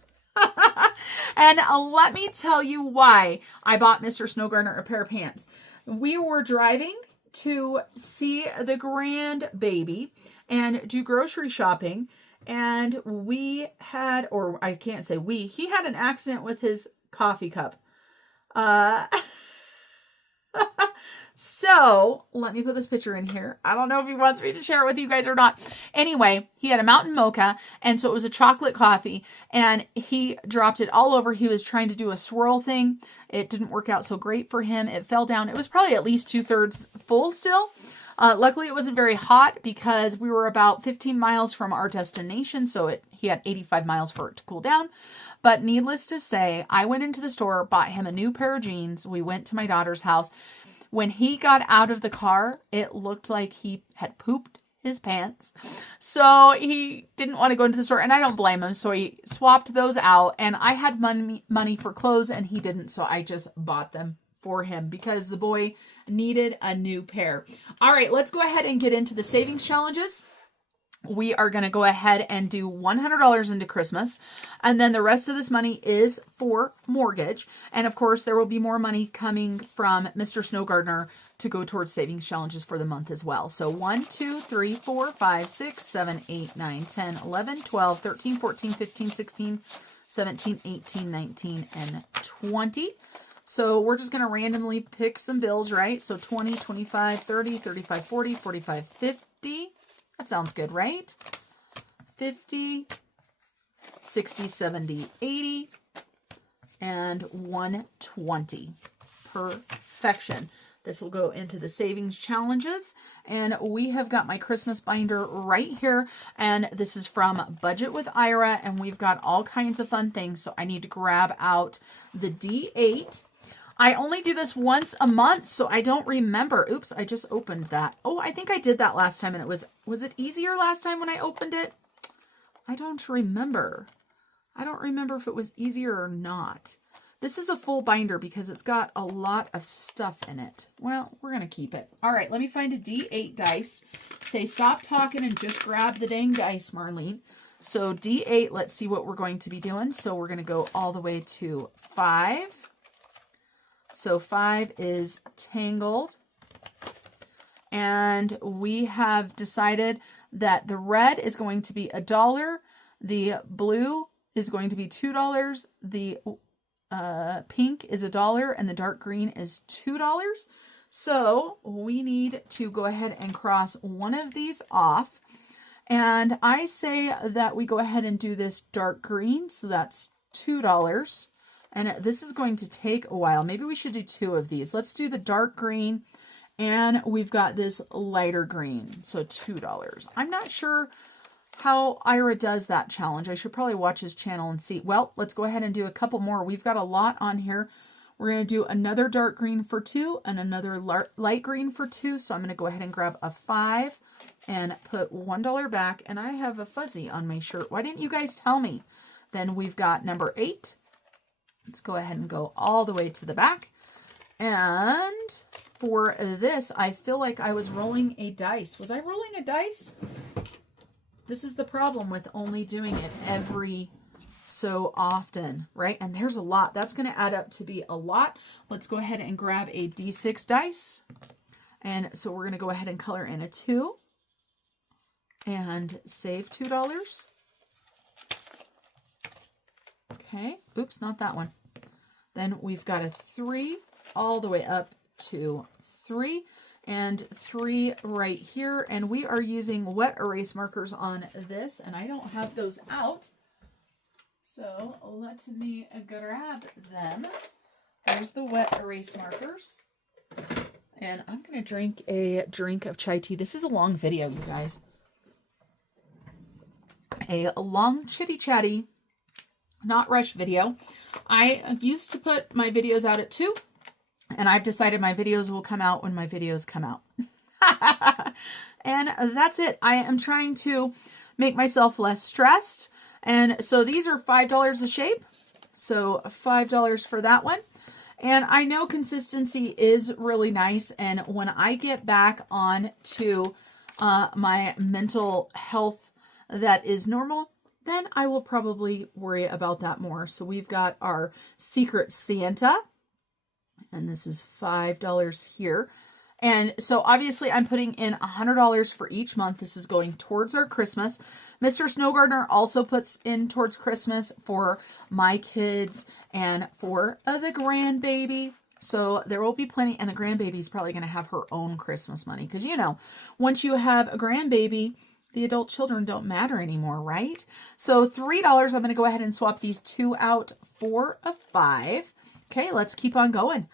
And let me tell you why I bought Mr. Snow Gardener a pair of pants. We were driving to see the grandbaby and do grocery shopping. And we had, or I can't say we, he had an accident with his coffee cup. So let me put this picture in here. I don't know if he wants me to share it with you guys or not. Anyway, he had a mountain mocha, and so it was a chocolate coffee, and he dropped it all over. He was trying to do a swirl thing. It didn't work out so great for him. It fell down. It was probably at least 2/3 full still. Luckily, it wasn't very hot because we were about 15 miles from our destination, so he had 85 miles for it to cool down. But needless to say, I went into the store, bought him a new pair of jeans. We went to my daughter's house. When he got out of the car, it looked like he had pooped his pants. So he didn't want to go into the store, and I don't blame him. So he swapped those out, and I had money for clothes, and he didn't. So I just bought them for him because the boy needed a new pair. All right, let's go ahead and get into the savings challenges. We are going to go ahead and do $100 into Christmas. And then the rest of this money is for mortgage. And of course, there will be more money coming from Mr. Snow Gardener to go towards savings challenges for the month as well. So 1, 2, 3, 4, 5, 6, 7, 8, 9, 10, 11, 12, 13, 14, 15, 16, 17, 18, 19, and 20. So we're just going to randomly pick some bills, right? So 20, 25, 30, 35, 40, 45, 50. That sounds good, right? 50, 60, 70, 80, and 120. perfection. This will go into the savings challenges. And we have got my Christmas binder right here. And this is from Budget with Ira. And we've got all kinds of fun things. So I need to grab out the D8. I only do this once a month, so I don't remember. Oops, I just opened that. Oh, I think I did that last time, and was it easier last time when I opened it? I don't remember. I don't remember if it was easier or not. This is a full binder because it's got a lot of stuff in it. Well, we're going to keep it. All right, let me find a D8 dice. Say stop talking and just grab the dang dice, Marlene. So D8, let's see what we're going to be doing. So we're going to go all the way to 5. So 5 is tangled. And we have decided that the red is going to be $1. The blue is going to be $2. The pink is $1 and the dark green is $2. So we need to go ahead and cross one of these off. And I say that we go ahead and do this dark green. So that's $2. And this is going to take a while. Maybe we should do 2 of these. Let's do the dark green. And we've got this lighter green. So $2. I'm not sure how Ira does that challenge. I should probably watch his channel and see. Well, let's go ahead and do a couple more. We've got a lot on here. We're going to do another dark green for 2 and another light green for 2. So I'm going to go ahead and grab a 5 and put $1 back. And I have a fuzzy on my shirt. Why didn't you guys tell me? Then we've got number 8. Let's go ahead and go all the way to the back. And for this, I feel like I was rolling a dice. Was I rolling a dice? This is the problem with only doing it every so often, right? And there's a lot. That's going to add up to be a lot. Let's go ahead and grab a D6 dice. And so we're going to go ahead and color in a 2 and save $2. Okay. Oops, not that one. Then we've got a 3 all the way up to 3 and 3 right here. And we are using wet erase markers on this, and I don't have those out. So let me grab them. There's the wet erase markers. And I'm going to drink a drink of chai tea. This is a long video, you guys. A long chitty chatty, not rush video. I used to put my videos out at 2, and I've decided my videos will come out when my videos come out. And that's it. I am trying to make myself less stressed. And so these are $5 a shape. So $5 for that one. And I know consistency is really nice. And when I get back on to my mental health that is normal, then I will probably worry about that more. So we've got our Secret Santa, and this is $5 here. And so obviously I'm putting in $100 for each month. This is going towards our Christmas. Mr. Snow Gardener also puts in towards Christmas for my kids and for the grandbaby. So there will be plenty, and the grandbaby is probably going to have her own Christmas money. Because, you know, once you have a grandbaby, the adult children don't matter anymore, right? So $3, I'm going to go ahead and swap these 2 out for a 5. Okay, let's keep on going.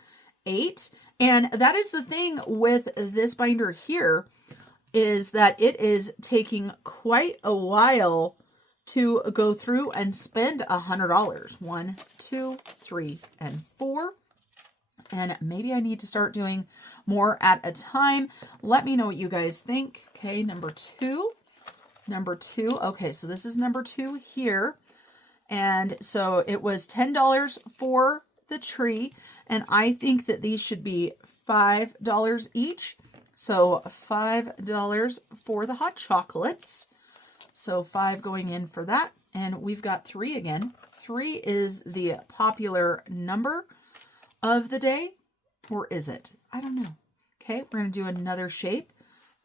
8. And that is the thing with this binder here, is that it is taking quite a while to go through and spend $100. 1, 2, 3, and 4. And maybe I need to start doing more at a time. Let me know what you guys think. Okay, number 2. Number 2. Okay, so this is number 2 here. And so it was $10 for the tree. And I think that these should be $5 each. So $5 for the hot chocolates. So 5 going in for that. And we've got 3 again. 3 is the popular number of the day. Or is it? I don't know. Okay, we're going to do another shape.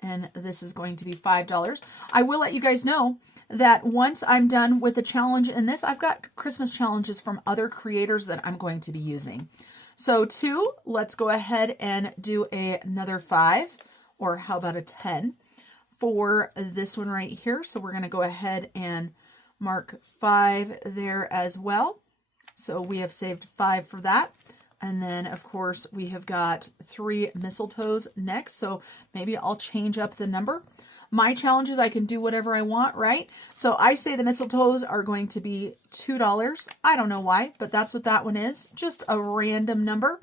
And this is going to be $5. I will let you guys know that once I'm done with the challenge in this, I've got Christmas challenges from other creators that I'm going to be using. So 2, let's go ahead and do another 5, or how about a 10 for this one right here. So we're going to go ahead and mark 5 there as well. So we have saved 5 for that. And then, of course, we have got 3 mistletoes next. So maybe I'll change up the number. My challenge is I can do whatever I want, right? So I say the mistletoes are going to be $2. I don't know why, but that's what that one is. Just a random number.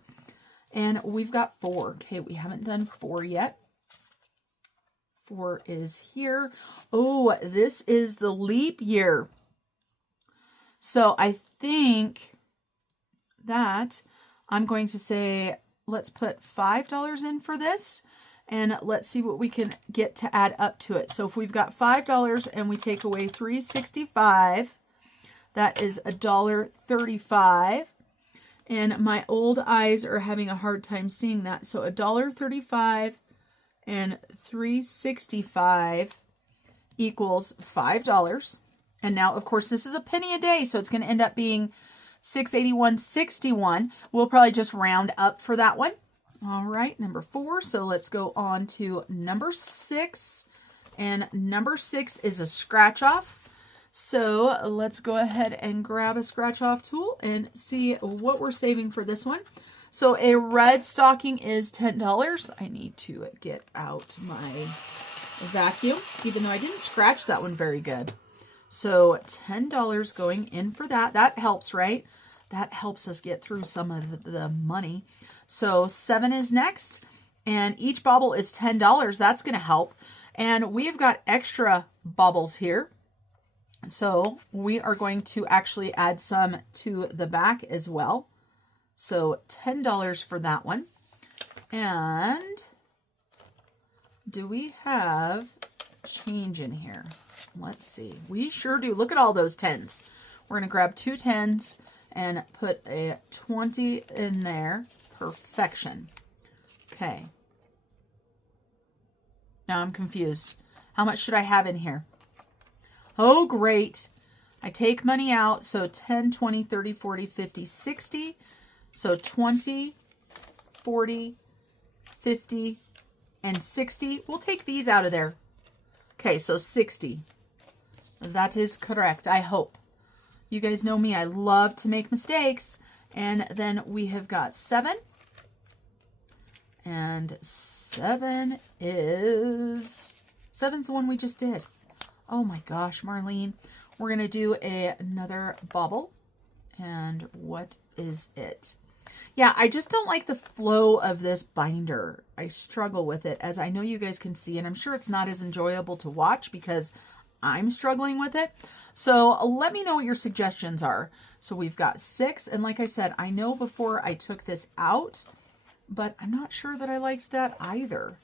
And we've got 4. Okay, we haven't done 4 yet. 4 is here. Oh, this is the leap year. So I think that I'm going to say, let's put $5 in for this. And let's see what we can get to add up to it. So if we've got $5 and we take away $3.65, that is $1.35. And my old eyes are having a hard time seeing that. So $1.35 and $3.65 equals $5. And now, of course, this is a penny a day, so it's going to end up being $6.81.61. We'll probably just round up for that one. All right, number 4. So let's go on to number 6. And number 6 is a scratch off. So let's go ahead and grab a scratch off tool and see what we're saving for this one. So a red stocking is $10. I need to get out my vacuum, even though I didn't scratch that one very good. So $10 going in for that. That helps, right? That helps us get through some of the money. So 7 is next, and each bauble is $10. That's going to help. And we've got extra baubles here. So we are going to actually add some to the back as well. So $10 for that one. And do we have change in here? Let's see. We sure do. Look at all those 10s. We're going to grab 2 10s and put a 20 in there. Perfection. Okay. Now I'm confused. How much should I have in here? Oh, great. I take money out. So 10, 20, 30, 40, 50, 60. So 20, 40, 50, and 60. We'll take these out of there. Okay, so 60. That is correct, I hope. You guys know me. I love to make mistakes. And then we have got 7. And 7 is... 7's the one we just did. Oh my gosh, Marlene. We're going to do another bauble. And what is it? Yeah, I just don't like the flow of this binder. I struggle with it, as I know you guys can see, and I'm sure it's not as enjoyable to watch because I'm struggling with it. So let me know what your suggestions are. So we've got 6, and like I said, I know before I took this out, but I'm not sure that I liked that either.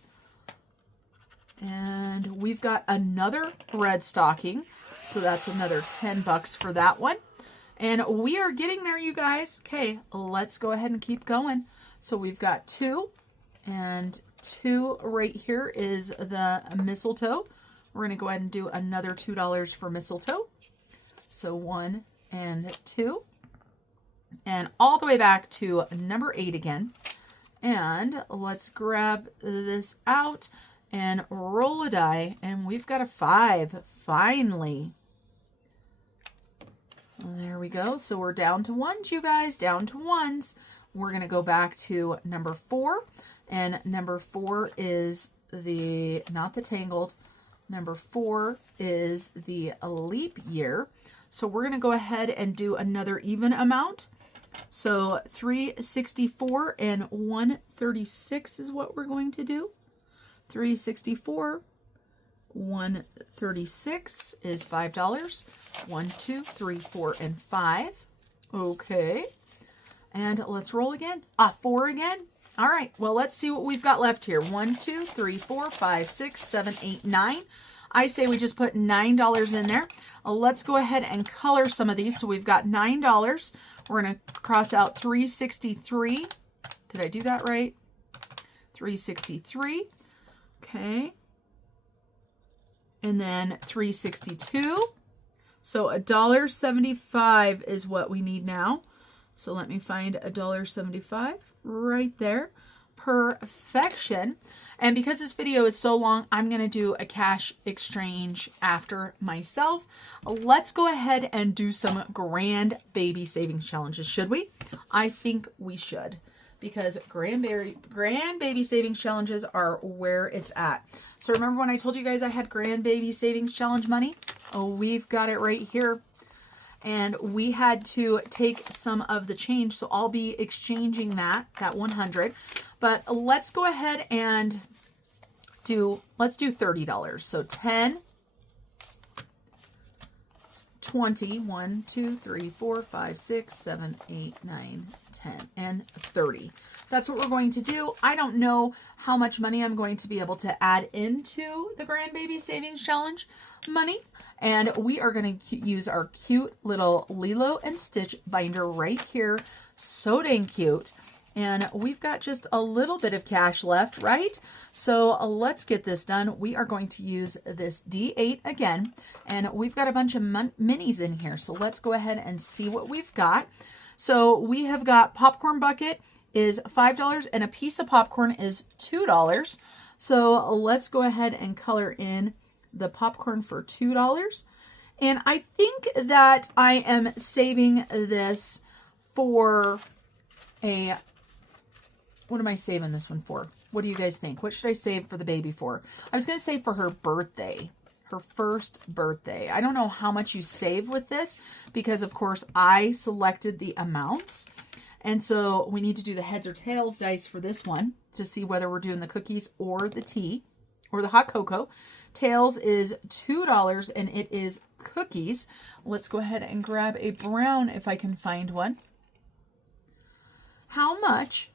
And we've got another red stocking, so that's another $10 for that one. And we are getting there, you guys. Okay, let's go ahead and keep going. So we've got 2, and 2 right here is the mistletoe. We're going to go ahead and do another $2 for mistletoe. So 1 and 2. And all the way back to number 8 again. And let's grab this out and roll a die. And we've got a 5, finally. There we go. So we're down to 1s, you guys, down to 1s. We're going to go back to number 4. And number 4 is the, not the tangled, number 4 is the leap year. So we're going to go ahead and do another even amount. So 364 and 136 is what we're going to do. 364, 136 is $5. 1, 2, 3, 4, and 5. Okay. And let's roll again. 4 again. All right. Well, let's see what we've got left here. 1, 2, 3, 4, 5, 6, 7, 8, 9. I say we just put $9 in there. Let's go ahead and color some of these. So we've got $9. We're going to cross out 363. Did I do that right? 363. Okay. And then 362. So $1.75 is what we need now. So let me find $1.75 right there. Perfection. And because this video is so long, I'm going to do a cash exchange after myself. Let's go ahead and do some grandbaby savings challenges, should we? I think we should, because grandbaby savings challenges are where it's at. So remember when I told you guys I had grandbaby savings challenge money? Oh, we've got it right here. And we had to take some of the change, so I'll be exchanging that 100. But let's go ahead and let's do $30. So 10, 20, 1, 2, 3, 4, 5, 6, 7, 8, 9, 10, and 30. That's what we're going to do. I don't know how much money I'm going to be able to add into the Grandbaby Savings Challenge money. And we are going to use our cute little Lilo and Stitch binder right here. So dang cute. And we've got just a little bit of cash left, right? So let's get this done. We are going to use this D8 again. And we've got a bunch of minis in here. So let's go ahead and see what we've got. So we have got popcorn bucket is $5 and a piece of popcorn is $2. So let's go ahead and color in the popcorn for $2. And I think that I am saving this for a, what am I saving this one for? What do you guys think? What should I save for the baby for? I was going to say for her birthday, her first birthday. I don't know how much you save with this because of course I selected the amounts. And so we need to do the heads or tails dice for this one to see whether we're doing the cookies or the tea or the hot cocoa. Tails is $2 and it is cookies. Let's go ahead and grab a brown if I can find one. How much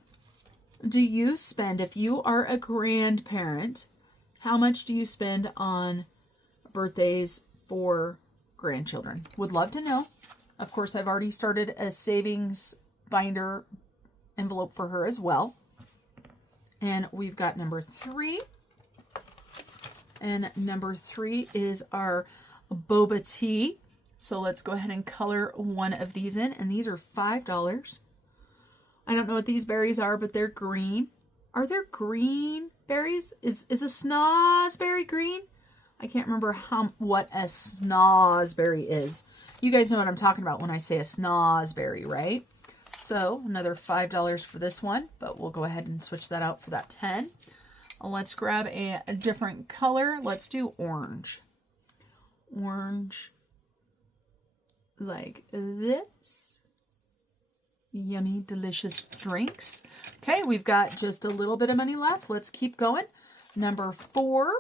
do you spend if you are a grandparent? How much do you spend on birthdays for grandchildren? Would love to know. Of course, I've already started a savings binder envelope for her as well. And we've got number 3. And number 3 is our boba tea. So let's go ahead and color one of these in. And these are $5. I don't know what these berries are, but they're green. Are there green berries? Is a snozberry green? I can't remember what a snozberry is. You guys know what I'm talking about when I say a snozberry, right? So another $5 for this one, but we'll go ahead and switch that out for that 10. Let's grab a different color. Let's do orange. Orange like this. Yummy, delicious drinks. Okay, we've got just a little bit of money left. Let's keep going. Number 4.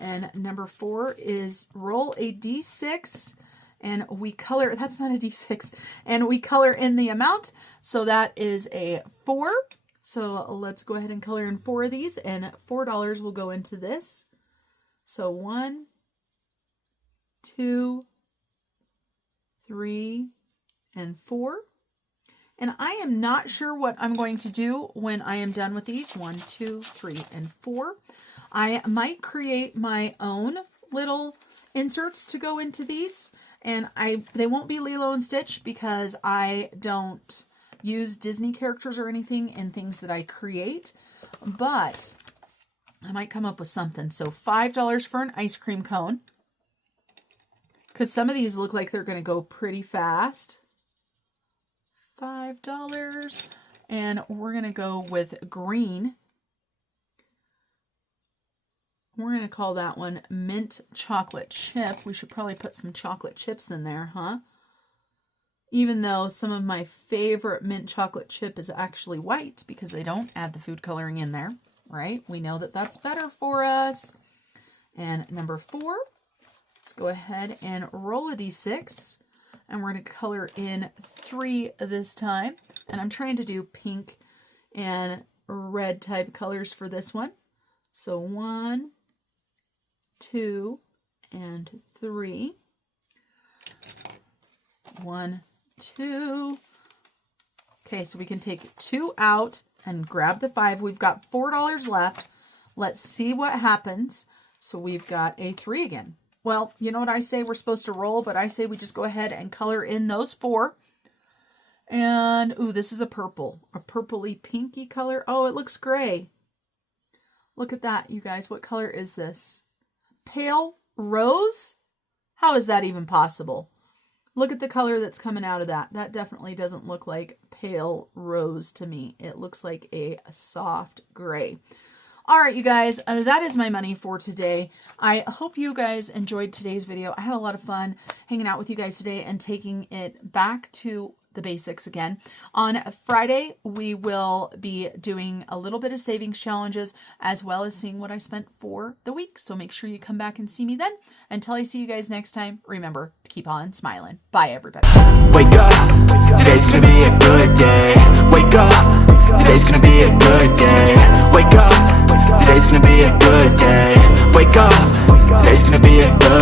And number 4 is roll a D6. And we color, that's not a D6. And we color in the amount. So that is a 4. So let's go ahead and color in 4 of these, and $4 will go into this. So 1, 2, 3, and 4. And I am not sure what I'm going to do when I am done with these. 1, 2, 3, and 4. I might create my own little inserts to go into these. And they won't be Lilo and Stitch because I don't use Disney characters or anything in things that I create, but I might come up with something. So $5 for an ice cream cone, because some of these look like they're going to go pretty fast. $5, and we're going to go with green. We're going to call that one mint chocolate chip. We should probably put some chocolate chips in there, huh? Even though some of my favorite mint chocolate chip is actually white because they don't add the food coloring in there, right? We know that that's better for us. And number 4, let's go ahead and roll a D6. And we're going to color in 3 this time. And I'm trying to do pink and red type colors for this one. So 1, 2, and 3. 1, 2. Okay, so we can take 2 out and grab the 5. We've got $4 left. Let's see what happens. So we've got a 3 again. Well, you know what I say? We're supposed to roll, but I say we just go ahead and color in those 4. And, ooh, this is a purple. A purpley pinky color. Oh, it looks gray. Look at that, you guys. What color is this? Pale rose? How is that even possible? Look at the color that's coming out of that. That definitely doesn't look like pale rose to me. It looks like a soft gray. All right, you guys, that is my money for today. I hope you guys enjoyed today's video. I had a lot of fun hanging out with you guys today and taking it back to the basics again. On Friday, we will be doing a little bit of savings challenges as well as seeing what I spent for the week. So make sure you come back and see me then. Until I see you guys next time, remember to keep on smiling. Bye, everybody. Wake up, today's gonna be a good day. Wake up, today's gonna be a good day. Wake up, today's gonna be a good day. Wake up, today's gonna be a good